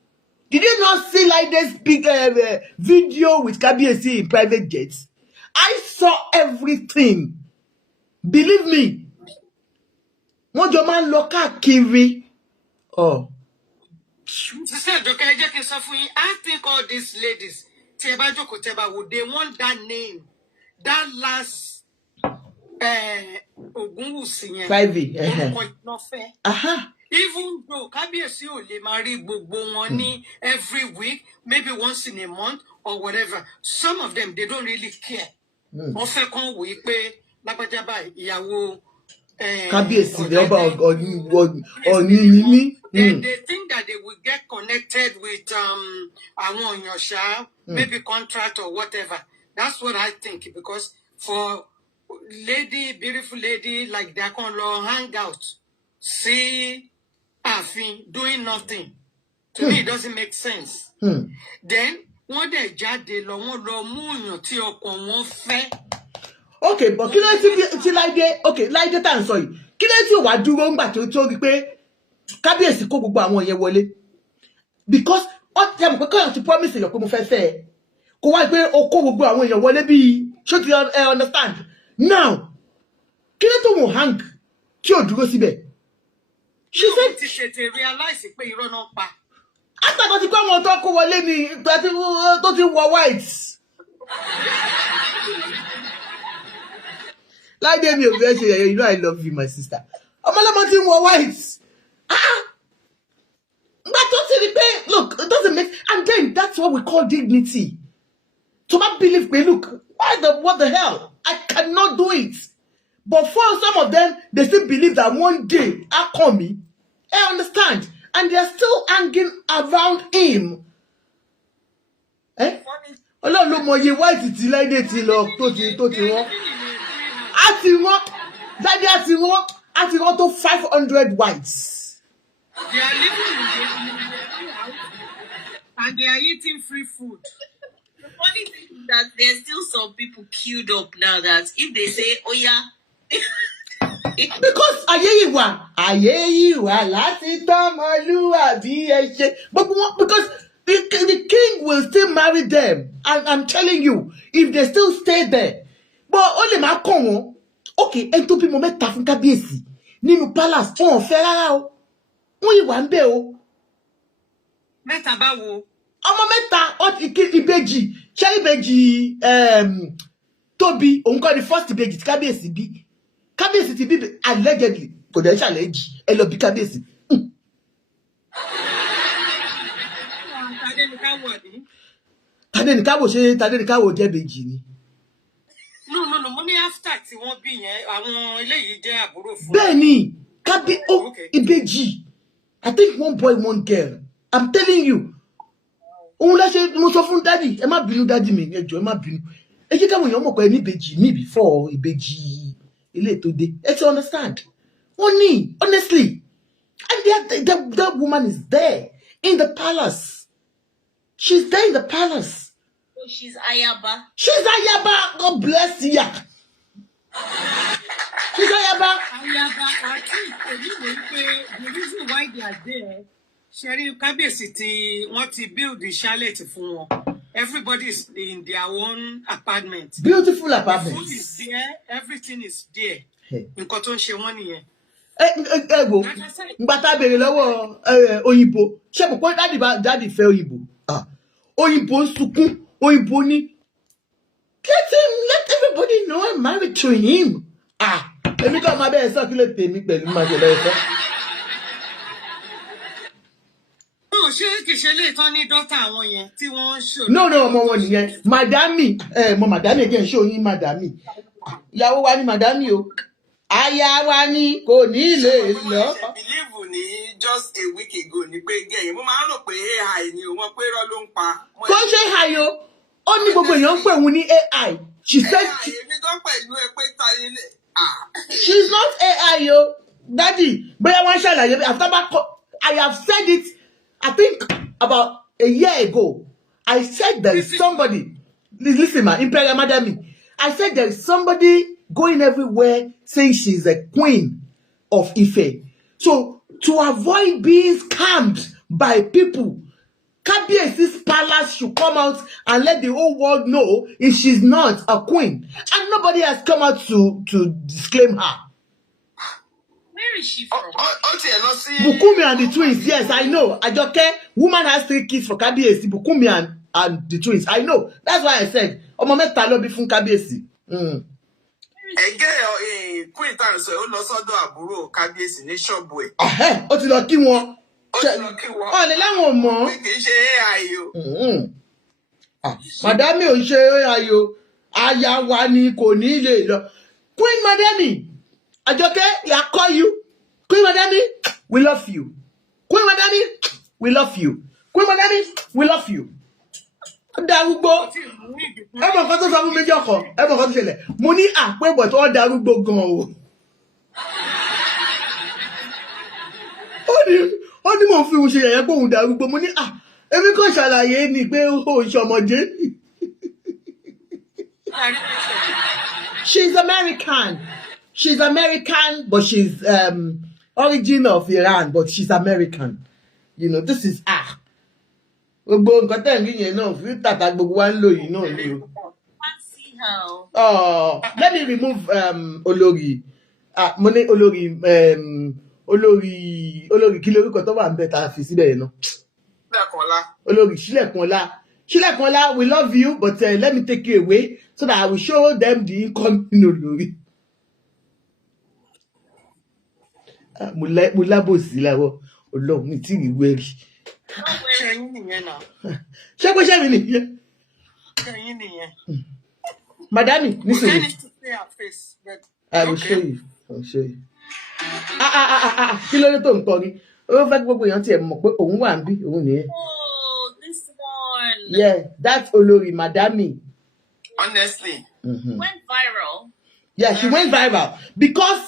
Did you not see Laide's big video with Kabiyesi in private jets? I saw everything. Believe me. Wọ́n jọ máa ń lọ káàkiri. Oh. Sister Ajoke, ẹ jẹ́ kí n sọ fún yín. I think all these ladies, tí ẹ bá jókòó tẹ́ bá wò, they want that name, that last Ogunwusi yẹn. Private. Even though Kabiyesi ò lè máa rí gbogbo wọn ní every week, maybe once in a month or whatever. Some of them, they don't really care. Wọ́n fẹ́ kàn wò pé lágbájá báyìí ìyàwó Kabiyesi the ọba Ọ̀ní. They think that they will get connected with àwọn èèyàn maybe contract or whatever. That's what I think because for beautiful lady like that can hang out, see ààfin doing nothing. To me, it doesn't make sense. Then wọ́n dẹ̀ jáde lọ wọ́n lọ mú èèyàn tí ọkàn wọn fẹ́. Okay, but kí ló ti Láìdé Láìdé tá à ń sọ yìí kí ló ti wà dúró ńgbà tó rí pé Kábíyèsí kó gbogbo àwọn yẹn wọlé because ó tẹ̀ mọ̀ pé kọ́yọ̀ ti promise èèyàn pé mo fẹ́ fẹ́ ẹ kó wá pé o kó gbogbo àwọn èèyàn wọlé bíi ṣó ti understand now kí ló tó wọ́n hang tí ò dúró síbẹ̀. She said ti ṣètè realize pé irọ́ náà pa. after tó ti kọ́ àwọn tó kó wọlé ni tó ti wọ white. Láìdé mi ò fẹ́ ṣe yẹ̀yẹ́, you know I love you my sister. Ọmọlọ́mọ ti wọ white. But don't you pay? Look, it doesn't make, and then that's what we call dignity. To not believe me, look, what the hell? I cannot do it. But for some of them, they still believe that one day I'll call me. I understand. And they're still hanging around him. Eh? Ọlọ́run ló mọ iye white tí Láìdé ti lọ tó ti wọ́n. Àti wọ́n tó 500 whites. They are living in the house and they are eating free food. The funny thing is that there's still some people queued up now that if they say, oh yeah. Because ayé ìwà láti tọ́mọlúwàbí ẹ ṣe. Because the king will still marry them. And I'm telling you, if they still stay there. But ó lè máa kàn wọ́n. Okay, ẹni tó bímọ mẹ́ta fún kábíyèsí nínú palace wọn ò fẹ́ rárá o. Wọ́n yìí wà ń bẹ̀ o. Mẹ́ta báwo? Ọmọ mẹ́ta ìbejì ṣé ìbejì Tóbi òun kọ́ ni first ìbejì tí kábíyèsí bí. Kábíyèsí ti bí allegedly kò dẹ̀ ṣàlẹ́jì ẹ lọ bí kábíyèsí. Tadéníkáwò jẹ́ ìbejì ni. No, mo ní after tí wọ́n bí yẹn àwọn eléyìí jẹ́ àbúrò fún. Bẹ́ẹ̀ni, ìbejì. I think one boy, one girl. I'm telling you. Òun la ṣe mo sọ fún daddy, ẹ má bínú daddy mi, ẹ jọ̀ọ́ ẹ má bínú. Ẹ jẹ́ káwọn èèyàn mọ̀ pé ní ìbejì mi before ìbejì ilé tó dé. Ẹ ti understand? Wọ́n ní, honestly. And that woman is there in the palace. She's there in the palace. Oh, she's Ayaba. She's Ayaba. God bless you. She's Ayaba. I think the reason why they are there, Sherry Kábíyèsí wọ́n ti build the chalet fún wọn. Everybody is in their own apartment. Beautiful apartments. Food is there, everything is there. Nǹkan tó ń ṣe wọ́n nìyẹn. Wo ngbà tá béèrè lọ́wọ́ òyìnbó ṣé mo pé dáàdì fẹ́ òyìnbó. Òyìnbó ń sunkún, òyìnbó ní let everybody know I'm married to him. Èmi kàn máa bẹ́ẹ̀ sọ kí ló tèmi pẹ̀lú máa jẹ lọ́wọ́ fẹ́. Ṣé kìí ṣe lè tán ní dọ́tà àwọn yẹn tí wọ́n ń ṣò? No, ọmọ wọn nìyẹn. Madami, Madami again ṣé oyin Madami. Ìyàwó wa ni Madami o. Aya wa ni kò ní lè lọ. Believe ní just a week ago ni pé gẹ̀yìn mo máa ń rò pé AI ni wọ́n pé irọ́ ló ń pa. Kò ń ṣe AI o. Ó ní gbogbo èèyàn ń pè òun ní AI. She said èmi gan pẹ̀lú ẹ pé ta ilé. She's not AI o. Daddy, bóyá wọ́n ṣàlàyé I have said it, I think about a year ago. I said there is somebody, listen ma, Imperial Madami. I said there is somebody going everywhere saying she's a queen of Ife. So to avoid being scammed by people, Kábíyèsí's palace should come out and let the whole world know if she's not a queen. And nobody has come out to disclaim her. Where is she from? Bùkúnmi and the twins, yes, I know. Ajoke, woman has 3 kids for Kábíyèsí, Bùkúnmi and the twins. I know. That's why I said, ọmọ mẹ́ta ló bí fún Kábíyèsí. Ẹ̀gẹ́ queen tá à ń sọ ó lọ sọ́dọ̀ àbúrò Kábíyèsí ní ṣọ́ọ̀bù ẹ̀. Ó ti lọ kí wọn. Ọ̀lẹ́ láwọn mọ̀. Kì í ṣe AI o. Madami ò ń ṣe AI o. Aya wa ni kò ní lè lọ. Queen Madami, Ajoke, I call you. Queen Madami, we love you. Queen Madami, we love you. Queen Madami, we love you. Darúgbó. Ẹ mọ̀ nǹkan tó sọ fún méjì ọkọ̀. Ẹ mọ̀ nǹkan tó ṣẹlẹ̀. Mo ní àpébọ̀ tó darúgbó gan o. Ó ní mò ń fi òun ṣe yẹ̀yẹ́ pé òun darúgbó. Mo ní èmi kò ṣàlàyé ni pé ó ń ṣọmọdé. She's American. She's American, but she's origin of Iran, but she's American. You know, this is gbogbo nǹkan tẹ̀ ń rí yẹn náà fi tàtà gbogbo wa ń lò yìí náà ni o. Can't see how. Oh, let me remove Olori. mo ní olórí kí lórúkọ tó wà ń bẹ tá a fi síbẹ̀ yẹn náà. Olórí Sílẹ̀kùnọlá, we love you, but let me take you away so that I will show them the incoming olórí. Mo lábòsí láwọ Ọlọ́run mi tí ì wẹ́rì. Ṣẹ́yìn nìyẹn náà. Ṣé pé ṣẹ́mi nìyẹn? Ṣẹ́yìn nìyẹn. Madami, listen. We need to see her face, but I will show you. Kí ló dé tó ń kọrin? Ó fẹ́ gbogbo èèyàn tiẹ̀ mọ̀ pé òun wà ń bí òun nìyẹn. Oh, this one. Yeah, that's Olori Madami. Honestly. Went viral. Yeah, she went viral because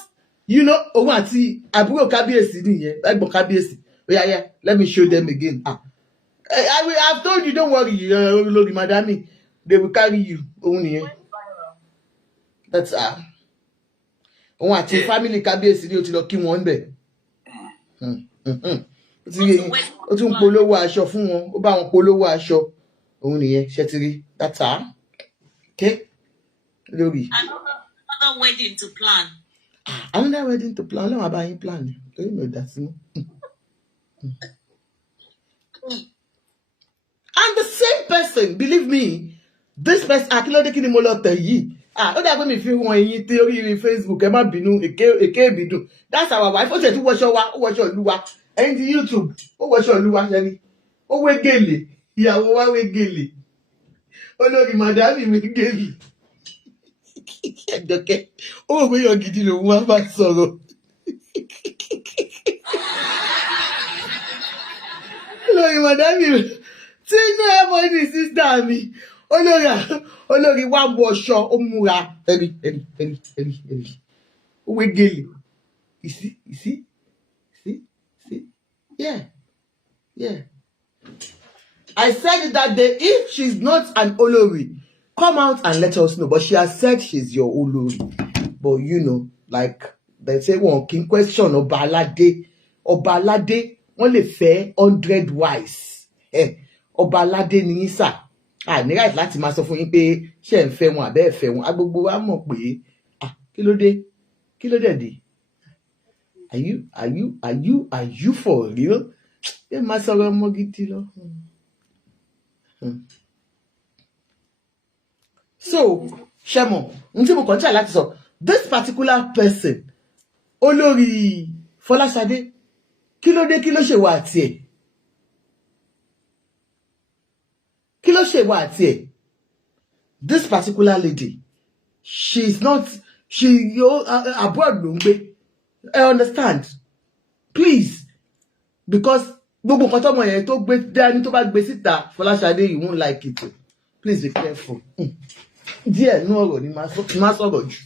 you know òun àti àbúrò kábíyèsí nìyẹn, ẹ̀gbọ́n kábíyèsí. Yeah, let me show them again. I've told you, don't worry, Olori Madami, they will carry you. Òun nìyẹn. That's òun àti family kábíyèsí ni ó ti lọ kí wọn ńbẹ̀. Ó tún polówó aṣọ fún wọn, ó bá wọn polówó aṣọ. Òun nìyẹn, ṣé ti rí? That's okay. Lórí. Another wedding to plan. Another wedding to plan. Ọlọ́run àbá yín plan ni. Torí mi ò dá sí mọ́. And the same person, believe me, this person, akílódé kí ni mo lọ tẹ̀ yìí. Ó dàgbé mi fi wọn ẹyin tí orí Facebook ẹ má bínú èké ìbídùn. That's our wife. Ó ṣe tún wọṣọ wa, ó wọṣọ ìlú wa. Ẹyin ti YouTube, ó wọṣọ ìlú wa ṣẹ́ni. Ó wé gèlè, ìyàwó wa wé gèlè. Olórí Madami mi gèlè. Ẹ̀dọ̀kẹ́, ó wò pé yọ gidi lòun wá bá sọ̀rọ̀. Olórí Madami mi, tí inú ẹ̀ mọ́ ní sísá mi. Olórí wa wọṣọ ó múra ẹ̀rí. Ó wé gèlè. You see? Yeah. I said it that day, if she's not an Olori, come out and let us know. But she has said she's your Olori. But you know, like they say, one king question Ọba Aládé, wọ́n lè fẹ́ 100 wives. Ọba Aládé ni yín sà. Ní right láti máa sọ fún yín pé ṣé ń fẹ́ wọn àbẹ́ ẹ fẹ́ wọn. Gbogbo wa mọ̀ pé kí ló dé dé? Are you for real? Ẹ máa sọ̀rọ̀ ọmọ gidi lọ. So, Shemo, mo kàn try láti sọ, this particular person, Olórí Fọláṣadé, kí ló ṣe wá àti ẹ̀? Kí ló ṣe wá àti ẹ̀? This particular lady, she abroad ló ń gbé. I understand. Please, because gbogbo nǹkan tọ́mọ yẹn tó gbé dání tó bá gbé síta Fọláṣadé, you won't like it. Please be careful. Díẹ̀ nú ọ̀rọ̀ ni má sọ̀rọ̀ jù.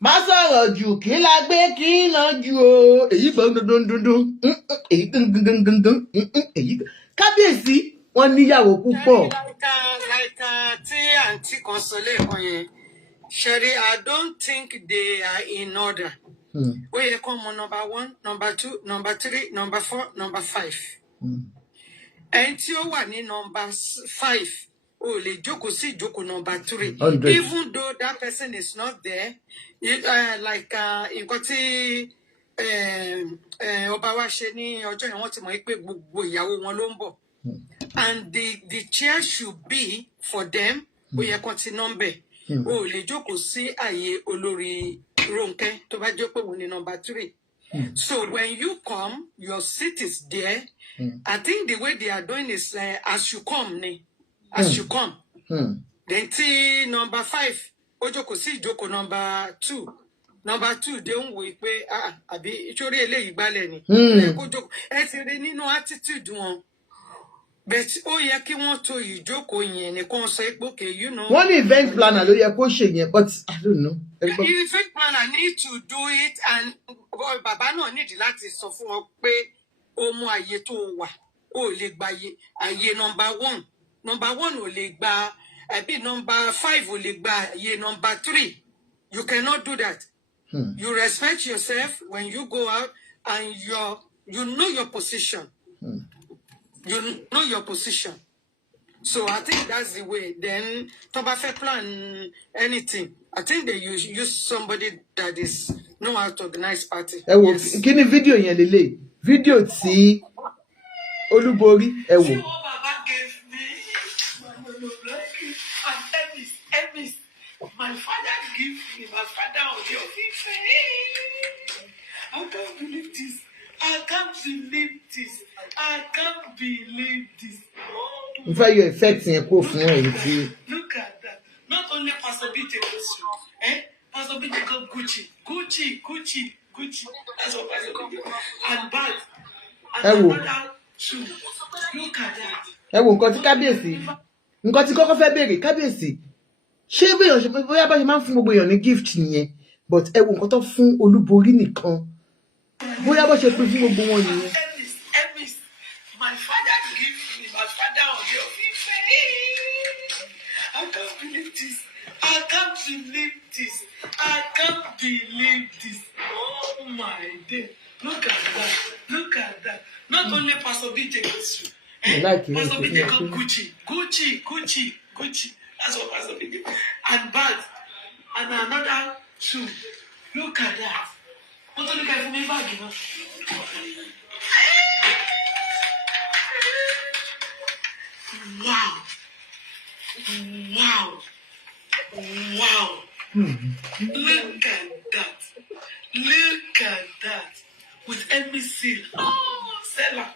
Má sọ̀rọ̀ jù kí la gbé kí lọ jù o. Èyí gbọ́n dundun. Èyí gangan. Èyí kábíyèsí wọ́n níyàwó púpọ̀. Like tí àǹtí kan sọ lẹ́ẹ̀kan yẹn, Sherry, I don't think they are in order. Ó yẹ kó mọ number 1, number 2, number 3, number 4, number 5. Ẹni tí ó wà ní number 5, ó lè jókòó sí ìjókòó number 3. 100. Even though that person is not there, like nǹkan tí ọba wa ṣe ní ọjọ́ yẹn, wọ́n ti mọ̀ pé gbogbo ìyàwó wọn ló ń bọ̀. And the chair should be for them. Ó yẹ kó ti number. Ó lè jókòó sí àyè olórí Ronke tó bá jẹ́ pé òun ni number 3. So when you come, your seat is there. I think the way they are doing is as you come. Then tí number 5 ó jókòó sí ìjókòó number 2. Number 2 dé ń wò pé àbí ìṣòrí eléyìí gbálẹ̀ ni. Ẹ ti rí nínú attitude wọn. But ó yẹ kí wọ́n tó ìjókòó yẹn nìkan sọ pé okay, you know. One event planner ló yẹ kó ṣe yẹn, but I don't know. The event planner need to do it, and bàbá náà need láti sọ fún wọn pé ó mú àyè tó wà, ó lè gba àyè number 1. Number 1 ò lè gba àbí number 5 ò lè gba àyè number 3. You cannot do that. You respect yourself when you go out, and you know your position. You know your position. So I think that's the way. Then Tobafe plan anything. I think they use somebody that is know how to organize party. Yes. Kí ni video yẹn lélẹ̀? Video tí Olúborí ẹ wò. My father gave me, my father on your feet. I can't believe this. I can't believe this. I can't believe this. In fact, your effects in kó fún ẹ. Look at that. Not only Pastor B take us, Pastor B take up Gucci. That's what Pastor B do. And bad. And another shoe. Look at that. Ẹ wo nǹkan tí kábíyèsí. Nǹkan tí kọ́kọ́ fẹ́ béèrè kábíyèsí. Ṣé bóyá bá ṣe máa ń fún gbogbo èèyàn ní gift nìyẹn, but ẹ wo nǹkan tó fún Olúborí nìkan. Bóyá bó ṣe pín fún gbogbo wọn nìyẹn. My father gave me, my father on your feet. I can't believe this. I can't believe this. I can't believe this. Oh my day. Look at that. Look at that. Not only Pastor B take us through. Pastor B take up Gucci. That's what Pastor B did. And bad. And another shoe. Look at that. What do you guys me back, you know? Wow. Look at that. Look at that. With every seal. Oh, Stella.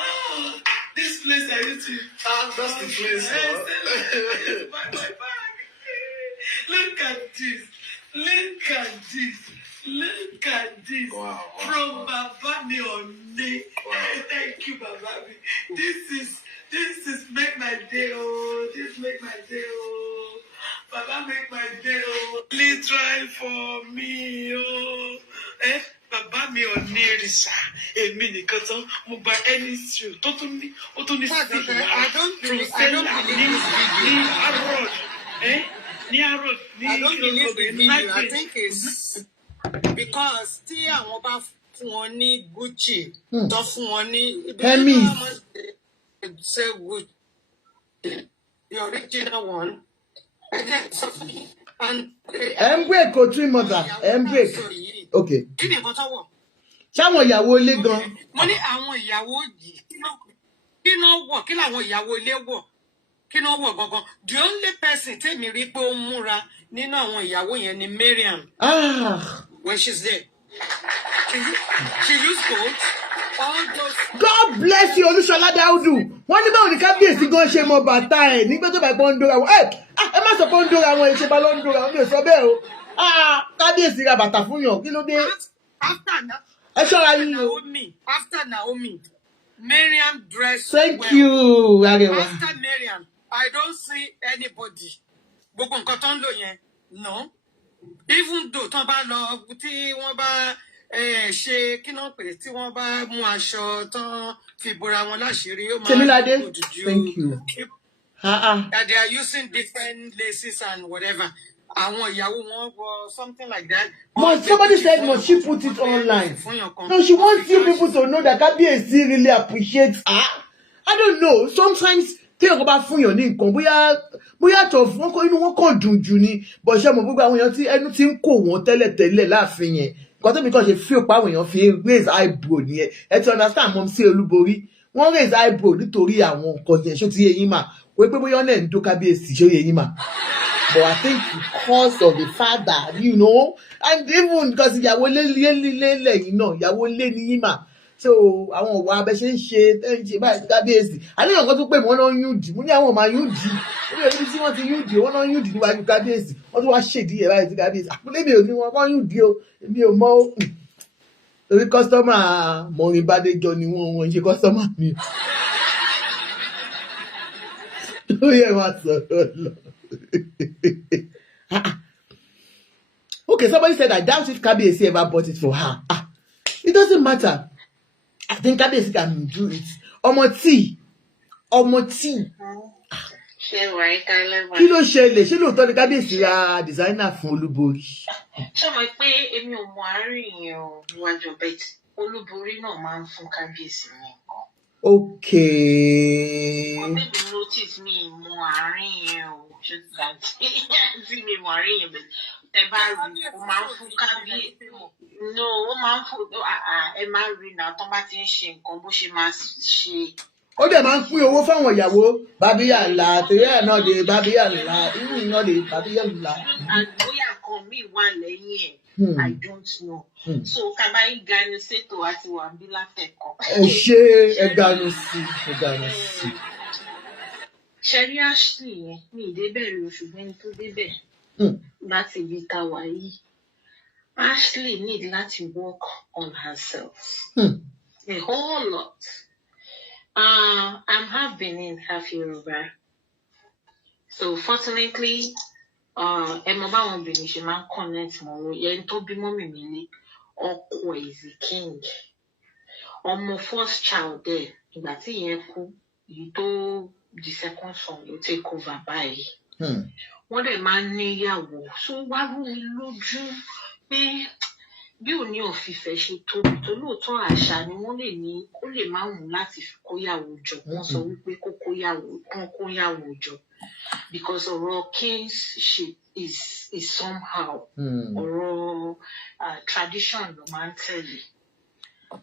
Oh, this place I used to. That's the place. My bag. Look at this. Look at this. Look at this. Wow. From Baba Mi One. Thank you, Baba Mi. This is make my day. Oh, this make my day. Oh, Baba make my day. Oh, please try for me. Oh, Baba Mi One Risa. Èmi nìkan tán mo gba any street. Tó tún ní I don't believe the video. I think it's because tí àwọn bá fún wọn ní Gucci, tó fún wọn ní Hermes. Say Gucci, the original one, and then break o twin mother. Break. Okay. kí ni nǹkan tó wọ̀? Ṣáwọn ìyàwó ilé gan. Mo ní àwọn ìyàwó yìí kí ló wọ̀, kí làwọn ìyàwó ilé wọ̀, kí ló wọ̀ gangan. The only person tèmi rí pé ó múra nínú àwọn ìyàwó yẹn ni Mariam. When she's there, she used gold. All those. God bless you, Olúṣọlá Dáúdù. Wọ́n ní báwo ni kábíyèsí gan ṣe mọ bàtà ẹ̀ nígbà tó bá pọ́n ń dóra wọn. Ẹ má sọ pé ń dóra wọn, ìṣèpá ló ń dóra wọn, mi ò sọ bẹ́ẹ̀ o. Kábíyèsí ra bàtà fún yàn, kí ló dé? Ẹ ṣọ́ra yín o. After Naomi, Mariam dressed Thank well. you, Arewa. After Mariam, I don't see anybody. Gbogbo nǹkan tó ń lò yẹn, no. Even though tó bá lọ tí wọ́n bá ṣe kí náà pè tí wọ́n bá mú aṣọ tán fi bora wọn láṣìírí ó máa Temilade, good ju. thank you. That they are using different laces and whatever. Àwọn ìyàwó wọn wọ something like that. Somebody said, must she put it online? No, she wants you people to know that kábíyèsí really appreciates her. I don't know. Sometimes téèyàn bá fún yàn ní nǹkan bóyá tó fún inú wọn kàn dùn jù ni, but ṣé mo gbogbo àwọn èèyàn tí ẹnu ti ń kó wọn tẹ́lẹ̀tẹ́lẹ̀ láàfin yẹn. Nǹkan tó mi kàn ṣe feel pa àwọn èèyàn fi raise eyebrow nìyẹn. Ẹ ti understand mom sí Olúborí. Wọ́n raise eyebrow nítorí àwọn nǹkan yẹn ṣó ti yé yín mà. Wọ́n pé bóyá ọ̀nà ẹ̀ ń dó kábíyèsí ṣó yé yín mà. But I think because of the father, you know, and even because ìyàwó lé you know, ìyàwó lé ní yín mà. So àwọn òwò abẹ ṣe ń ṣe báyìí kábíyèsí. Àníyàn kan tó pè wọ́n náà yúndì. Mo ní àwọn ọmọ yúndì. Ó ní ibi tí wọ́n ti yúndì. Wọ́n náà yúndì níwájú kábíyèsí. Wọ́n tún wá ṣèdí ẹ̀ báyìí sí kábíyèsí. Àpòlé mi ò ní wọn kọ́ yúndì o. Èmi ò mọ̀ o. Torí kọ́sítọ́mà Mọ̀rin Bádéjọ ni wọ́n ṣe kọ́sítọ́mà mi. Ó yẹ wá sọ̀rọ̀ lọ. Okay, somebody said I doubt if Kabiyesi ever bought it for her. It doesn't matter. I think Kabiyesi can do it. Ọmọ tí. Kí ló ṣẹlẹ̀? Ṣé lóòótọ́ ni Kabiyesi ra designer fún Olúborí? Ṣé mo pé èmi ò mọ àárín yẹn o níwájú bẹ́ẹ̀ Olúborí náà máa ń fún Kabiyesi ní nǹkan. Okay. Notice me more just that see me more no, ó dẹ̀ máa ń pín owó fáwọn ìyàwó bábíyà ńlá torí ẹ̀ náà dé bábíyà ńlá ìyìn náà dé bábíyà ńlá. bóyá kan mi wà lẹ́yìn ẹ̀ I don't know. So kábàáyí ganu ṣètò àti wàbí látẹ̀kọ́. ẹ ṣe ẹ ganu sí ẹ ganu sí. ṣẹ́rí Ashley yẹn mi ìdébẹ̀ rí oṣù bẹ́ni tó débẹ̀ láti ibi tá a wà yìí. Ashley need láti work on herself a whole lot. I'm half Benin, half Yoruba. So fortunately, mọ báwọn Benin ṣe máa ń connect mọ́ wọn. Yẹn tó bí mọ́mì mi ní ọkọ is the king. Ọmọ first child there, ìgbà tí ìyẹn kú, èyí tó the second son ló take over báyìí. Wọ́n dẹ̀ máa ń níyàwó. So wá rú mi lójú pé bí òní ọ̀fìfẹ́ ṣe tóbi tó lóòótọ́ àṣà ni wọ́n lè ní ó lè máa wù láti fi kóyàwó jọ wọ́n sọ wípé kóyàwó jọ because ọ̀rọ̀ kinship is somehow ọ̀rọ̀ tradition ló máa ń tẹ̀lé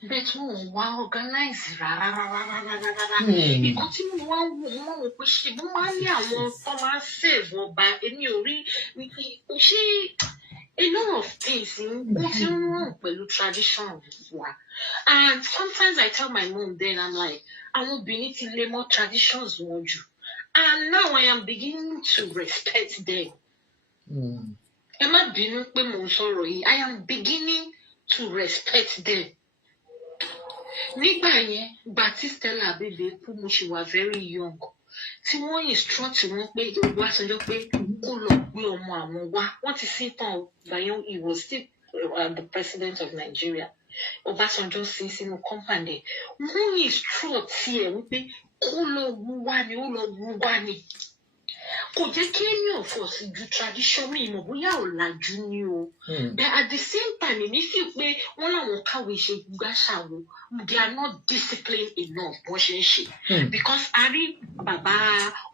bẹ́ẹ̀ tí wọ́n wá organize rárá nǹkan tí mo wá wò wọ́n wò pé ṣe bó máa ń ní àwọn tó máa ń save ọba èmi ò rí ṣé. A lot of things what's wrong with tradition and sometimes I tell my mom then I'm like I won't be needing to more traditions want you and now I am beginning to respect them. I am beginning to respect them. Nígbà yẹn Batistella baby kú she was very young. Tí wọ́n instruct wọn pé Ọbásanjọ́ pé kó lọ gbé ọmọ àwọn wá wọ́n ti sí tán báyọ̀ he was still the president of Nigeria Ọbásanjọ́ sí sínú company wọ́n instruct ẹ̀ wípé kó lọ wú wá ni ó lọ wú wá ni kò jẹ́ kí èèyàn fọ̀ sí ju tradition mi ìmọ̀ bóyá ọ̀làjú ni o but at the same time èmi fi pé wọ́n làwọn kàwé ṣe gbàṣàwò they are not disciplined enough bó ṣe ń ṣe because a rí bàbá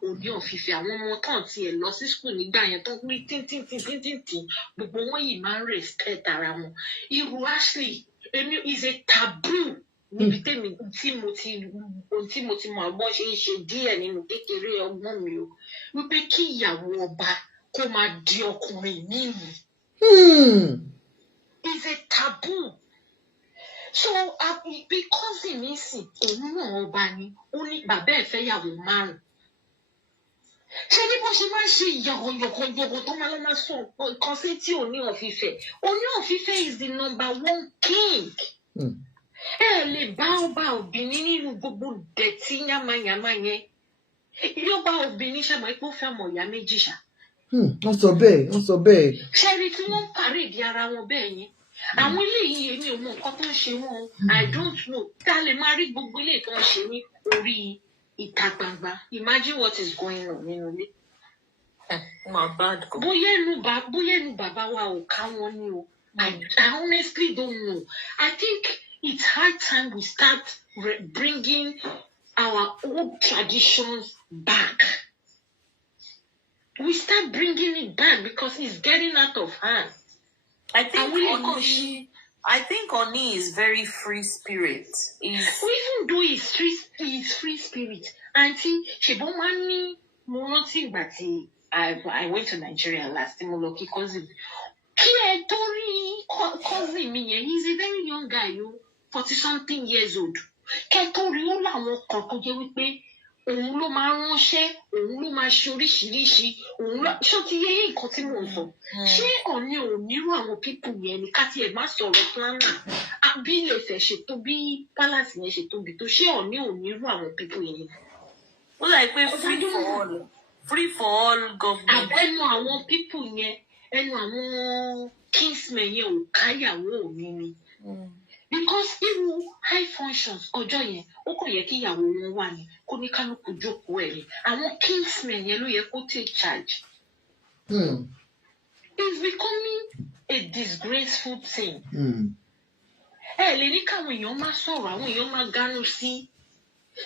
òní ọ̀fìfẹ́ àwọn ọmọ tán tiẹ̀ lọ sí school nígbà yẹn tó ń pín tíntìntìntìntìn gbogbo wọn yìí máa ń respect ara wọn irú Ashley èmi is a taboo níbi tèmi tí mo ti mọ àgbọn ṣe ń ṣe díẹ̀ nínú kékeré ọgbọ́n mi o wípé kí ìyàwó ọba kó máa di ọkùnrin mímu is a taboo so because mi sì òun náà ọba ni ó ní bàbá ẹ̀ fẹ́ yàwó márùn ṣé ní bó ṣe máa ń ṣe yọ̀gọ̀yọ̀gọ̀ tó máa lọ́ máa sọ nǹkan sí tí Ọọ̀ni ọ̀fìfẹ́ is the number one king. Ẹ lè bá ọba obìnrin nínú gbogbo dẹ̀tí yàmàyàmà yẹn. Ilé ọba obìnrin ṣàmọ̀ pé ó fẹ́ mọ̀ ìyá méjì ṣá. Wọ́n sọ bẹ́ẹ̀. Ṣẹ́rí tí wọ́n ń parí ìdí ara wọn bẹ́ẹ̀ yẹn. Àwọn eléyìí èmi ò mọ nǹkan tó ń ṣe wọn. I don't know. Tá a lè máa rí gbogbo ilé tó ń ṣe ní orí ìta gbangba. Imagine what is going on nínú ilé. Bóyá ẹnu bàbá wa ò ká wọn ní o. I honestly don't know. I think it's high time we start bringing our old traditions back. We start bringing it back because it's getting out of hand. I think Ọọ̀ni is very free spirit. Even though he's free spirit, Aunty, ṣèbọn máa ń ní mo rántí ìgbà tí I went to Nigeria last time mo lọ kí cousin. Kí ẹ tó rí cousin mi yẹn, he's a very young guy, 40-something years old. Kẹ́ tó rí ó láwọn kan tó jẹ́ wípé òun ló máa ránṣẹ́, òun ló máa ṣe oríṣiríṣi, ṣó ti yé nǹkan tí mò ń sọ. Ṣé Ọọ̀ni ò nírú àwọn pípù yẹn ni ká tiẹ̀ má sọ̀rọ̀ planner? Bí ilé Ifẹ̀ ṣe tó bí palace yẹn ṣe tóbi tó, ṣé Ọọ̀ni ò nírú àwọn pípù yẹn? Ó láì pé free for all government. Ẹnu àwọn pípù yẹn, ẹnu àwọn kingsmen yẹn ò káyàwó Ọọ̀ni ni. Because irú high functions ọjọ́ yẹn ó kàn yẹ kí ìyàwó wọn wà ní kó ní kálukú jókòó ẹ̀ ni àwọn kingsmen yẹn ló yẹ kó take charge. It's becoming a disgraceful thing. Ẹ lè ní káwọn èèyàn máa sọ̀rọ̀ àwọn èèyàn máa gánú sí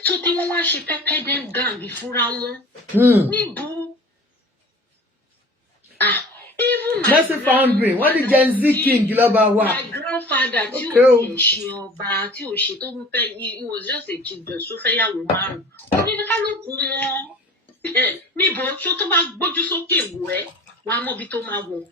So tí wọ́n wá ṣe pẹ́pẹ́ dem gang fúnra wọn. Níbo? Even Mercy Foundry, what the Gen Z King lọ́ba wa? My grandfather tí ò tiẹ̀ ṣe ọba tí ò ṣe tó ń fẹ́ he was just a chief judge tó fẹ́ yàwó márùn-ún. Oníkálukú wọn níbo ṣó tó bá gbójú sókè wò ẹ́ wàá mọ̀ bí tó máa wọ̀.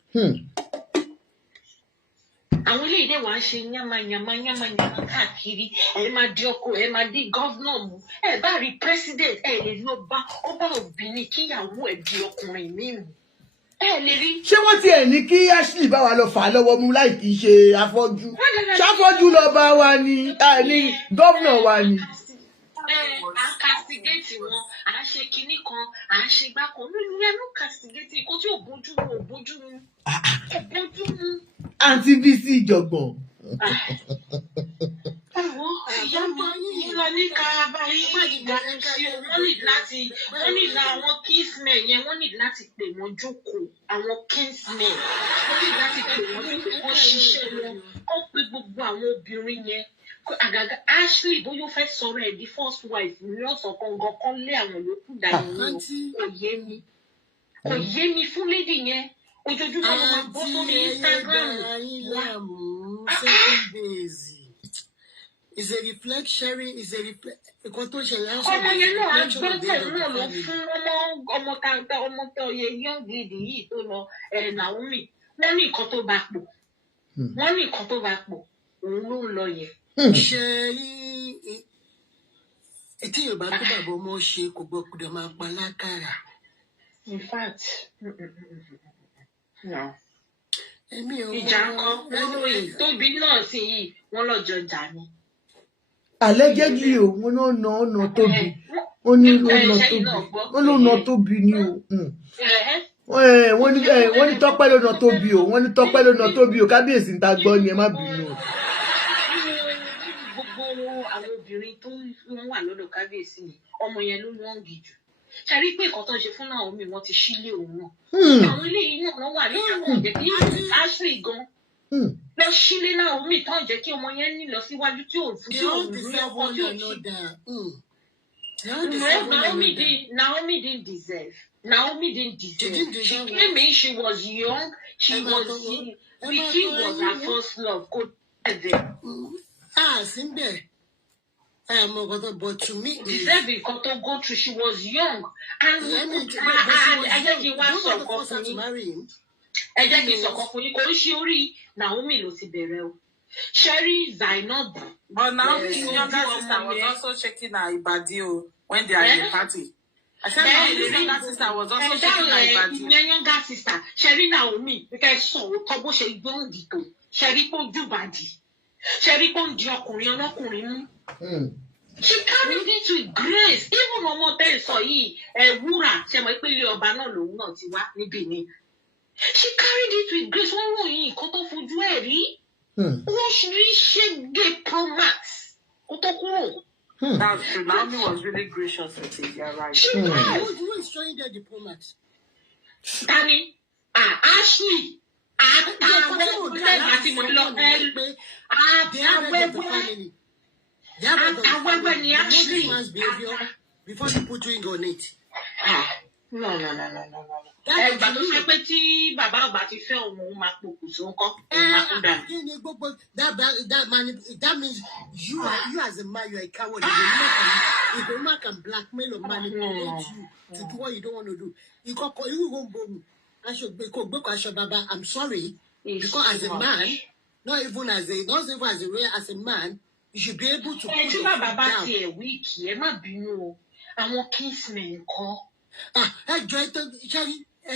Àwọn ilé ìdè wa ń ṣe yánmayànmá káàkiri ẹ máa di ọkọ ẹ máa di gọ́vnà mú ẹ bá rí president ẹ lè rí ọba obìnrin kíyàwó ẹ di ọkùnrin mímu ẹ lè rí. Ṣé wọ́n ti ẹ̀ ní kí Ashley bá wa lọ fà á lọ́wọ́ mú láì kìí ṣe afọ́jú? Ṣáfọ́jú lọ́ba wa ni gọ́vnà wa ni. À ń castigate wọn à ń ṣe kinní kan à ń ṣe gbá kan ìyẹn ló castigate kó tí ò bójú mu. Aunty Bisi ìjọ̀gbọ̀n. Ìyá mi lọ ní karaba yìí má dìgbà sí o wọ́n ní àwọn kinsmen yẹn wọ́n ní láti pè wọ́n jókòó àwọn kinsmen wọ́n ní láti pè wọ́n jókòó kó ṣiṣẹ́ wọn kó pe gbogbo àwọn obìnrin yẹn àgàgà Ashley bóyá ó fẹ́ sọ̀rọ̀ ẹ̀ di first wife ní ọ̀sán kangan kan lé àwọn yòókù dání kò yé mi fún lady yẹn ojoojúmọ́ ló máa bọ́ sórí Instagram. Is a reflection, is a ọmọ yẹn náà agbọ́tẹ̀ náà lọ fún ọmọ tó yẹ young lady yìí tó lọ Naomi wọ́n ní nǹkan tó bá pọ̀ òun ló ń lọ yẹn. Ṣé tí Yorùbá tó bàbá ọmọ ṣe kò gbọ́dọ̀ máa pa lákàrà. In fact, no. Ìjà kan tóbi náà sí yìí wọ́n lọ́jọ́ jà ni. Allegedly o, wọ́n náà nà Tóbi. Wọ́n ní ló nà Tóbi ni o. Wọ́n ní Tọ́pẹ́ ló nà Tóbi o. Wọ́n ní Tọ́pẹ́ ló nà Tóbi o. Kábíyèsí ń ta gbọ́ ni ẹ má bínú o. Gbogbo àwọn obìnrin tó wọ́n wà lọ́dọ̀ kábíyèsí yìí ọmọ yẹn ló wọ́n gì jù. Ṣàrí pé nǹkan tó ń ṣe fún Naomi wọ́n ti sílé òun náà. Àwọn ilé yìí náà wà ní àwọn ọ̀jẹ̀ kí Ashley gan. Lọ sílé Naomi tó ń jẹ́ kí ọmọ yẹn ní lọ síwájú tí ò fún tí ò rí ọkọ tí ò ṣe. Naomi didn't deserve. She came in, she was young. Vicky was her first love. Kò tẹ̀lé. Simbe. But to me, deserve nǹkan tó go through. She was young. And ẹ jẹ́ kí n wá sọ̀kọ̀ fún yín. Ẹ jẹ́ kí n sọ̀kọ̀ fún yín. Kò ń ṣe orí Naomi ló ti bẹ̀rẹ̀ o. Sherry Zainab. But Naomi's younger sister was also shaking her ibadi when they are in the party. I said Naomi's younger sister was also shaking her ibadi. Your younger sister, Sherry Naomi, because so tọ́gbó ṣe gbọ́n dìtò. Sherry kò jùbàdì. Sherry kò ń di ọkùnrin ọlọ́kùnrin mú. She carried it with grace. Even ọmọ tẹ́ sọ yìí, wúrà, ṣe mọ̀ pé ilé ọba náà lòun náà ti wá níbí ni. She carried it with grace. Wọ́n ròyìn nǹkan tó fojú ẹ̀ rí. Wọ́n rí ṣége promax. Kó tó kúrò. That's true. Naomi was really gracious with it. You're right. Who is showing the diplomats? Danny, Ashley, before you put you on it. No. Ẹgbà tó ṣe pé tí bàbá ọba ti fẹ́ òun máa pokùnso ńkọ́ máa kú dànù. That means you as a man, you are a coward. If a woman can blackmail or manipulate you to do what you don't want to do, you won't bone. I'm sorry. Because as a man, not even as a man, you should be able to. Tí bàbá bá tiẹ̀ wíìkì, ẹ má bínú o, àwọn kinsmen kọ́.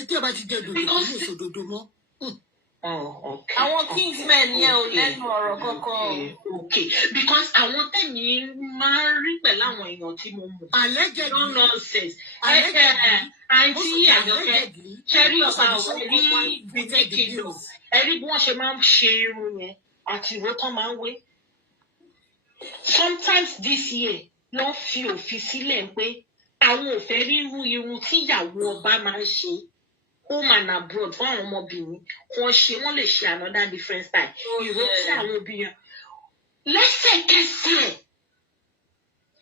Tí ọba ti jẹ dòdò kò ní òṣòdodo mọ́. Àwọn kinsmen yẹn ò lẹ́nu ọ̀rọ̀ kankan. Okay, because àwọn tẹ̀yìn máa ń rí pẹ̀lú àwọn èèyàn tí mo mọ̀. No nonsense. Aunty Ajoke, ṣẹ́rí ọba ọ̀rẹ́ rí bìtẹ́kìlò. Ẹ rí bí wọ́n ṣe máa ń ṣe irun yẹn àti ìwé tán máa ń wé. Sometimes this year lọ́ fi òfin sílẹ̀ pé àwọn ò fẹ́ ríru irun tí ìyàwó ọba máa ń ṣe home and abroad fún àwọn ọmọbìnrin wọ́n lè ṣe another different style ìró tí àwọn obìnrin lẹ́sẹ̀kẹsẹ̀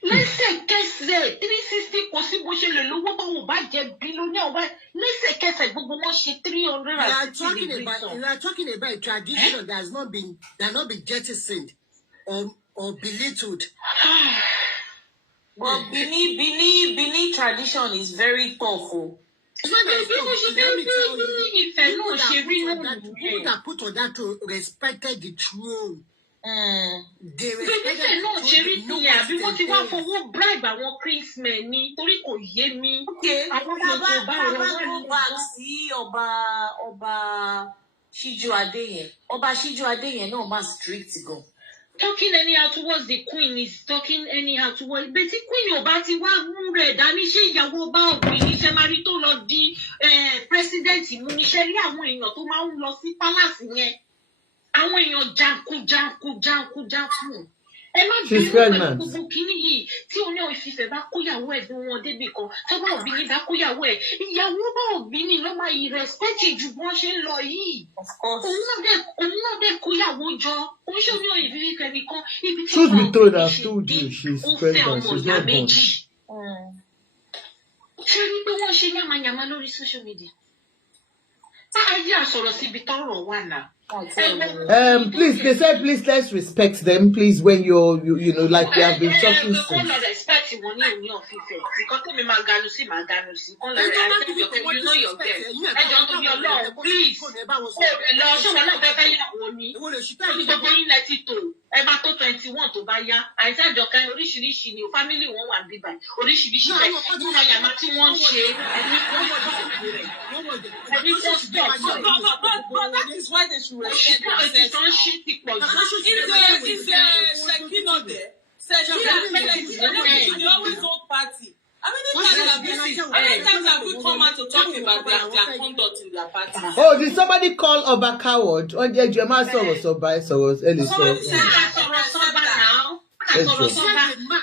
lẹ́sẹ̀kẹsẹ̀ 360 kò sí bó ṣe lè lówó tó wò bá jẹ billionaire ọba lẹ́sẹ̀kẹsẹ̀ gbogbo wọn ṣe 360 degrees. We are talking about a tradition that has not been jettisoned or belittled. But Benin tradition is very tough. It's not that tough. Let me tell you, people that put on that throne respected the throne. They respected náà ṣe rí sílẹ̀ àbí wọ́n ti wá fowó bribe àwọn Christmas ni torí kò yé mi. Àwọn kò bá ọ̀rọ̀ wá sí ọba Ṣíjú Adéyẹn. Ọba Ṣíjú Adéyẹn náà máa strict gan. Talking anyhow towards the queen is talking anyhow towards but the queen ò bá ti wá mú rẹ̀ dání ṣé ìyàwó bá òbí níṣẹ́ máa rí tó lọ di president mú níṣẹ́ rí àwọn èèyàn tó máa ń lọ sí palace yẹn àwọn èèyàn janku ẹ má bí wọn gbogbo kínní yìí tí oní òfìfẹ́ bá kóyàwó ẹ̀ bí wọn débi kan tó bá òbí ní bá kóyàwó ẹ̀ ìyàwó bá òbí ní ló máa yí respect ju bí wọ́n ṣe ń lọ yìí òun náà dẹ̀ kóyàwó jọ ó ṣe ní òyìnbí kẹ́nìkan ibi tí wọ́n ó fẹ́ ọmọ ìyá méjì ṣé ní pé wọ́n ṣe yàmàyàmà lórí social media ayé àsọ̀rọ̀ síbi tọ́rọ̀ wà náà. Please, they said, please let's respect them, please, when you know, like we have been talking since. Respect you know your ẹ bá tó 21 tó bá yá Aunty Ajoke oríṣiríṣi ni family wọn wà bíbá oríṣiríṣi bẹ́ẹ̀ nígbà yàrá tí wọ́n ṣe ẹni tó stop that is why they should respect themselves. Is Shekina there? They always hold party. How many times have we come out to talk about their conduct in their party? Oh, did somebody call Oba coward? Oh, yeah, Jema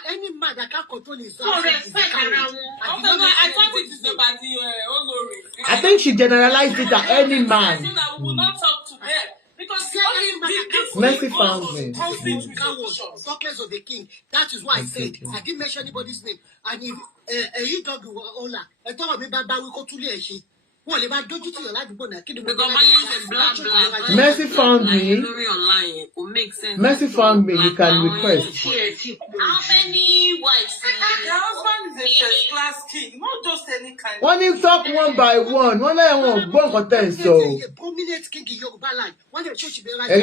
any man that can't control his I thought it is about the Olori. I think she generalized it at any man. We will not talk to them. Because Mercy found me. Talkers of the king. That is why I said I didn't mention anybody's name. And if you talk to Ola, I thought we go to the Mercy found me. Mercy found me. You can request. How many wives? The husband is a first class king, not just any kind. When you talk one by one, one by one, one content. So prominent king in Yoruba land. When the church be like, the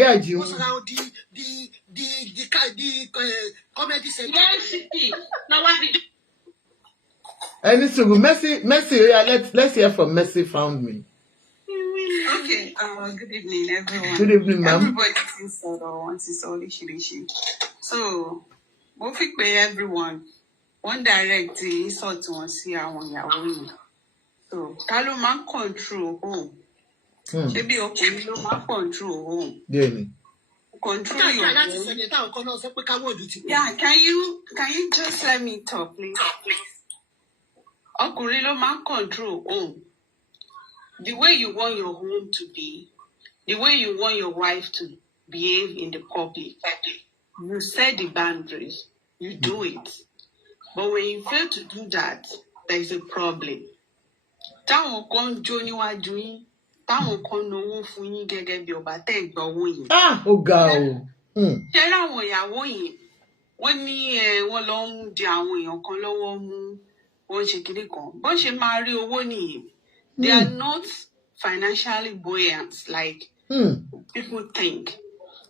comedy center. Now what did any single Mercy, yeah, let's hear from Mercy found me. Okay, good evening, everyone. Good evening, ma'am. Everybody thinks that once it's only shirishi. So, moving by everyone, one direct insult to one see our yawo. So, talo man control home. Maybe okay, no man control home. Yeah. Control your home. Yeah, can you just let me talk, please? Ọkùnrin ló máa ń control home. The way you want your home to be, the way you want your wife to behave in the public, you set the boundaries, you do it. But when you fail to do that, there is a problem. Táwọn kan jó níwájú yín, táwọn kan náwó fún yín gẹ́gẹ́ bí ọba tẹ́ gbà owó yín. Ó ga o. Ṣé láwọn ìyàwó yìí, wọ́n ní wọ́n lọ ń di àwọn èèyàn kan lọ́wọ́ mú. They are not financially buoyant like people think.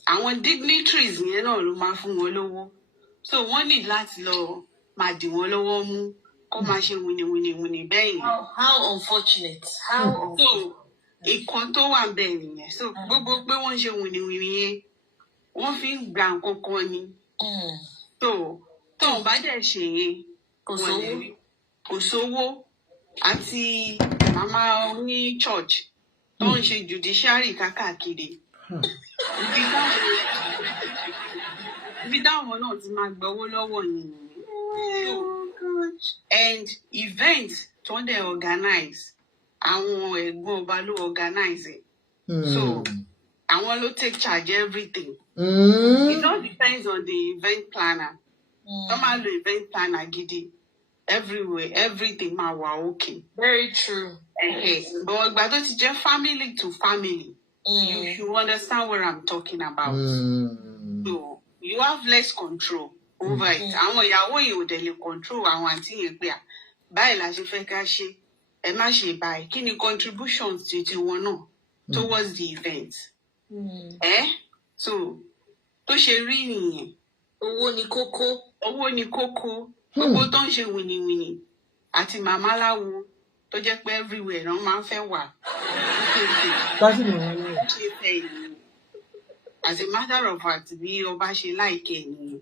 Àwọn dignitaries yẹn náà ló máa fún wọn lówó. So wọ́n need láti lọ máa dì wọ́n lọ́wọ́ mú kó máa ṣe wìnìwìnì bẹ́ẹ̀ yẹn. How unfortunate. How so ìkan tó wà bẹ́ẹ̀ nìyẹn. So gbogbo pé wọ́n ṣe wìnìwìnì yẹn wọ́n fi ń gba nǹkan kan ni. So tóun bá dẹ̀ ṣe yẹn kò sówó àti màmá ní church tó ń ṣe judiciary kákàkiri. Ibi táwọn náà ti máa gbowó lọ́wọ́ yìí. And event tó ń dẹ̀ organize àwọn ẹ̀gbọ́n ọba ló organize it. So àwọn ló take charge everything. It all depends on the event planner. Come on, event planner gidi. Everywhere, everything ma wa okay. Very true. But it's just family to family. You should understand what I'm talking about. So you have less control over it. Àwọn ìyàwó yìí ò dẹ̀ lè control àwọn àǹtí yẹn pé báyìí la ṣe fẹ́ ká ṣe ẹ má ṣe báyìí kí ni contributions ti wọn náà towards the event. So tó ṣe rí nìyẹn. Owó ni kókó. Owó ni kókó. Gbogbo tó ń ṣe wìnìwìnì àti màmá láwo tó jẹ́ pé everywhere náà máa ń fẹ́ wà. As a matter of fact, bí ọba ṣe láìkẹ́ ni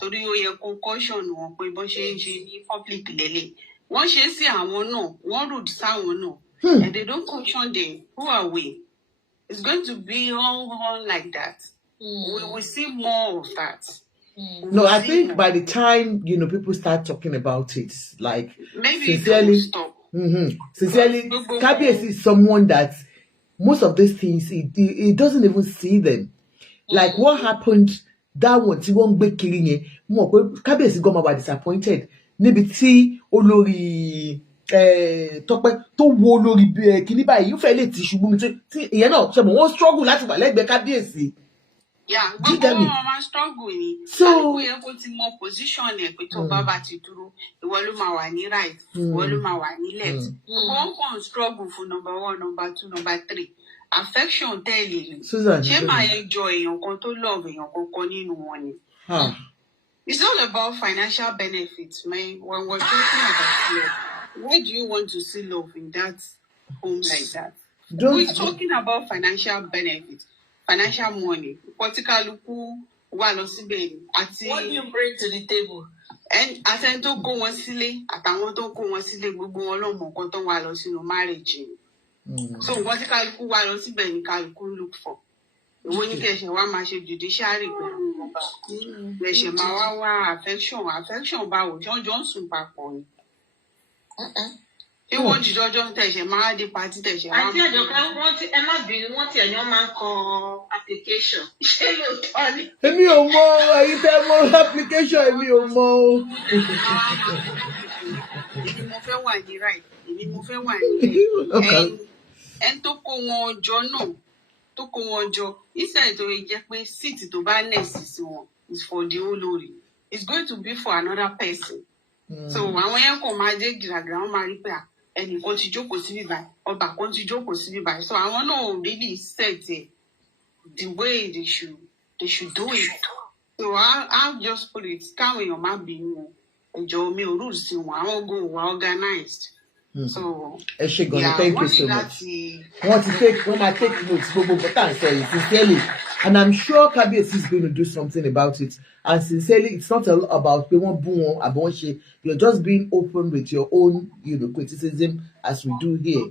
torí ó yẹ kó caution wọn pé bó ṣe ń ṣe ní public lélẹ̀. Wọ́n ṣe sí àwọn náà, wọ́n rude sáwọn náà. And they don't caution them. Who are we? It's going to be all like that. We will see more of that. No, I think by the time people start talking about it, like maybe sincerely, stop. Sincerely, Kabiyesi is someone that most of these things he doesn't even see them. Like what happened that one tí wọ́n gbé kiri yẹn, mo mọ̀ pé Kabiyesi gan ma wà disappointed níbi tí olórí Tọ́pẹ́ tó wo olórí kíní báyìí yóò fẹ́ lè ti ṣubú mi tí ìyẹn náà ṣe mọ̀ wọ́n struggle láti wà lẹ́gbẹ̀ẹ́ Kábíyèsí. Yeah, gbogbo wọn máa struggle ni. Kálukú yẹ kó ti mọ position ẹ̀ pé tó bá ti dúró, ìwọ ló máa wà ní right, ìwọ ló máa wà ní left. Gbogbo wọn kàn struggle fún number 1, number 2, number 3. Affection tẹ́lẹ̀ ni. Ṣé máa enjoy èèyàn kan tó love èèyàn kankan nínú wọn ni? It's all about financial benefits, man. When we're talking about love, why do you want to see love in that home like that? We're talking about financial benefits. Financial money, kálukú wà lọ síbẹ̀ àti. What do you bring to the table? Àtẹni tó kó wọn sílé àtàwọn tó kó wọn sílé gbogbo wọn lọ́mọ nǹkan tó wà lọ sínú marriage. So nǹkan tí kálukú wà lọ síbẹ̀ ni kálukú look for. Ìwọ ní kẹ̀ṣẹ̀ wá máa ṣe judiciary pẹ̀lú ọba. Kẹ̀ṣẹ̀ máa wá affection báwo jọjọ ń sùn papọ̀ ni. Ìwọ jìjọjọ́ tẹ̀sẹ̀ máa dé party tẹ̀sẹ̀ máa. Àǹtí Àjọkẹ́ wọ́n ti ẹ má bínú wọ́n ti ẹ̀yàn máa ń kọ application. Ṣé lóòótọ́ ni? Èmi ò mọ èyí tẹ́ mọ application èmi ò mọ o. Èmi mo fẹ́ wà ní right, èmi mo fẹ́ wà ní ẹni tó kó wọn jọ instead tó jẹ́ pé seat tó bá nẹ̀sì sí wọn is for the olórí. It's going to be for another person. So àwọn yẹn kò máa dé gìràgìrà wọn máa rí pé ẹnìkan ti jókòó síbí báyìí ọba kan ti jókòó síbí báyìí so àwọn náà really set the way they should do it. So I'll just put it káwọn èèyàn má bínú ẹjọ́ mi ò rúùlù sí wọn àwọn ogun wà organized. So ẹ ṣé gan-an thank you so much. Wọ́n máa take notes gbogbo bọ́tà ń sọ yìí sincerely and I'm sure Kabiyesi is going to do something about it and sincerely it's not about pé wọ́n bú wọn àbí wọ́n ṣe you're just being open with your own criticism as we do here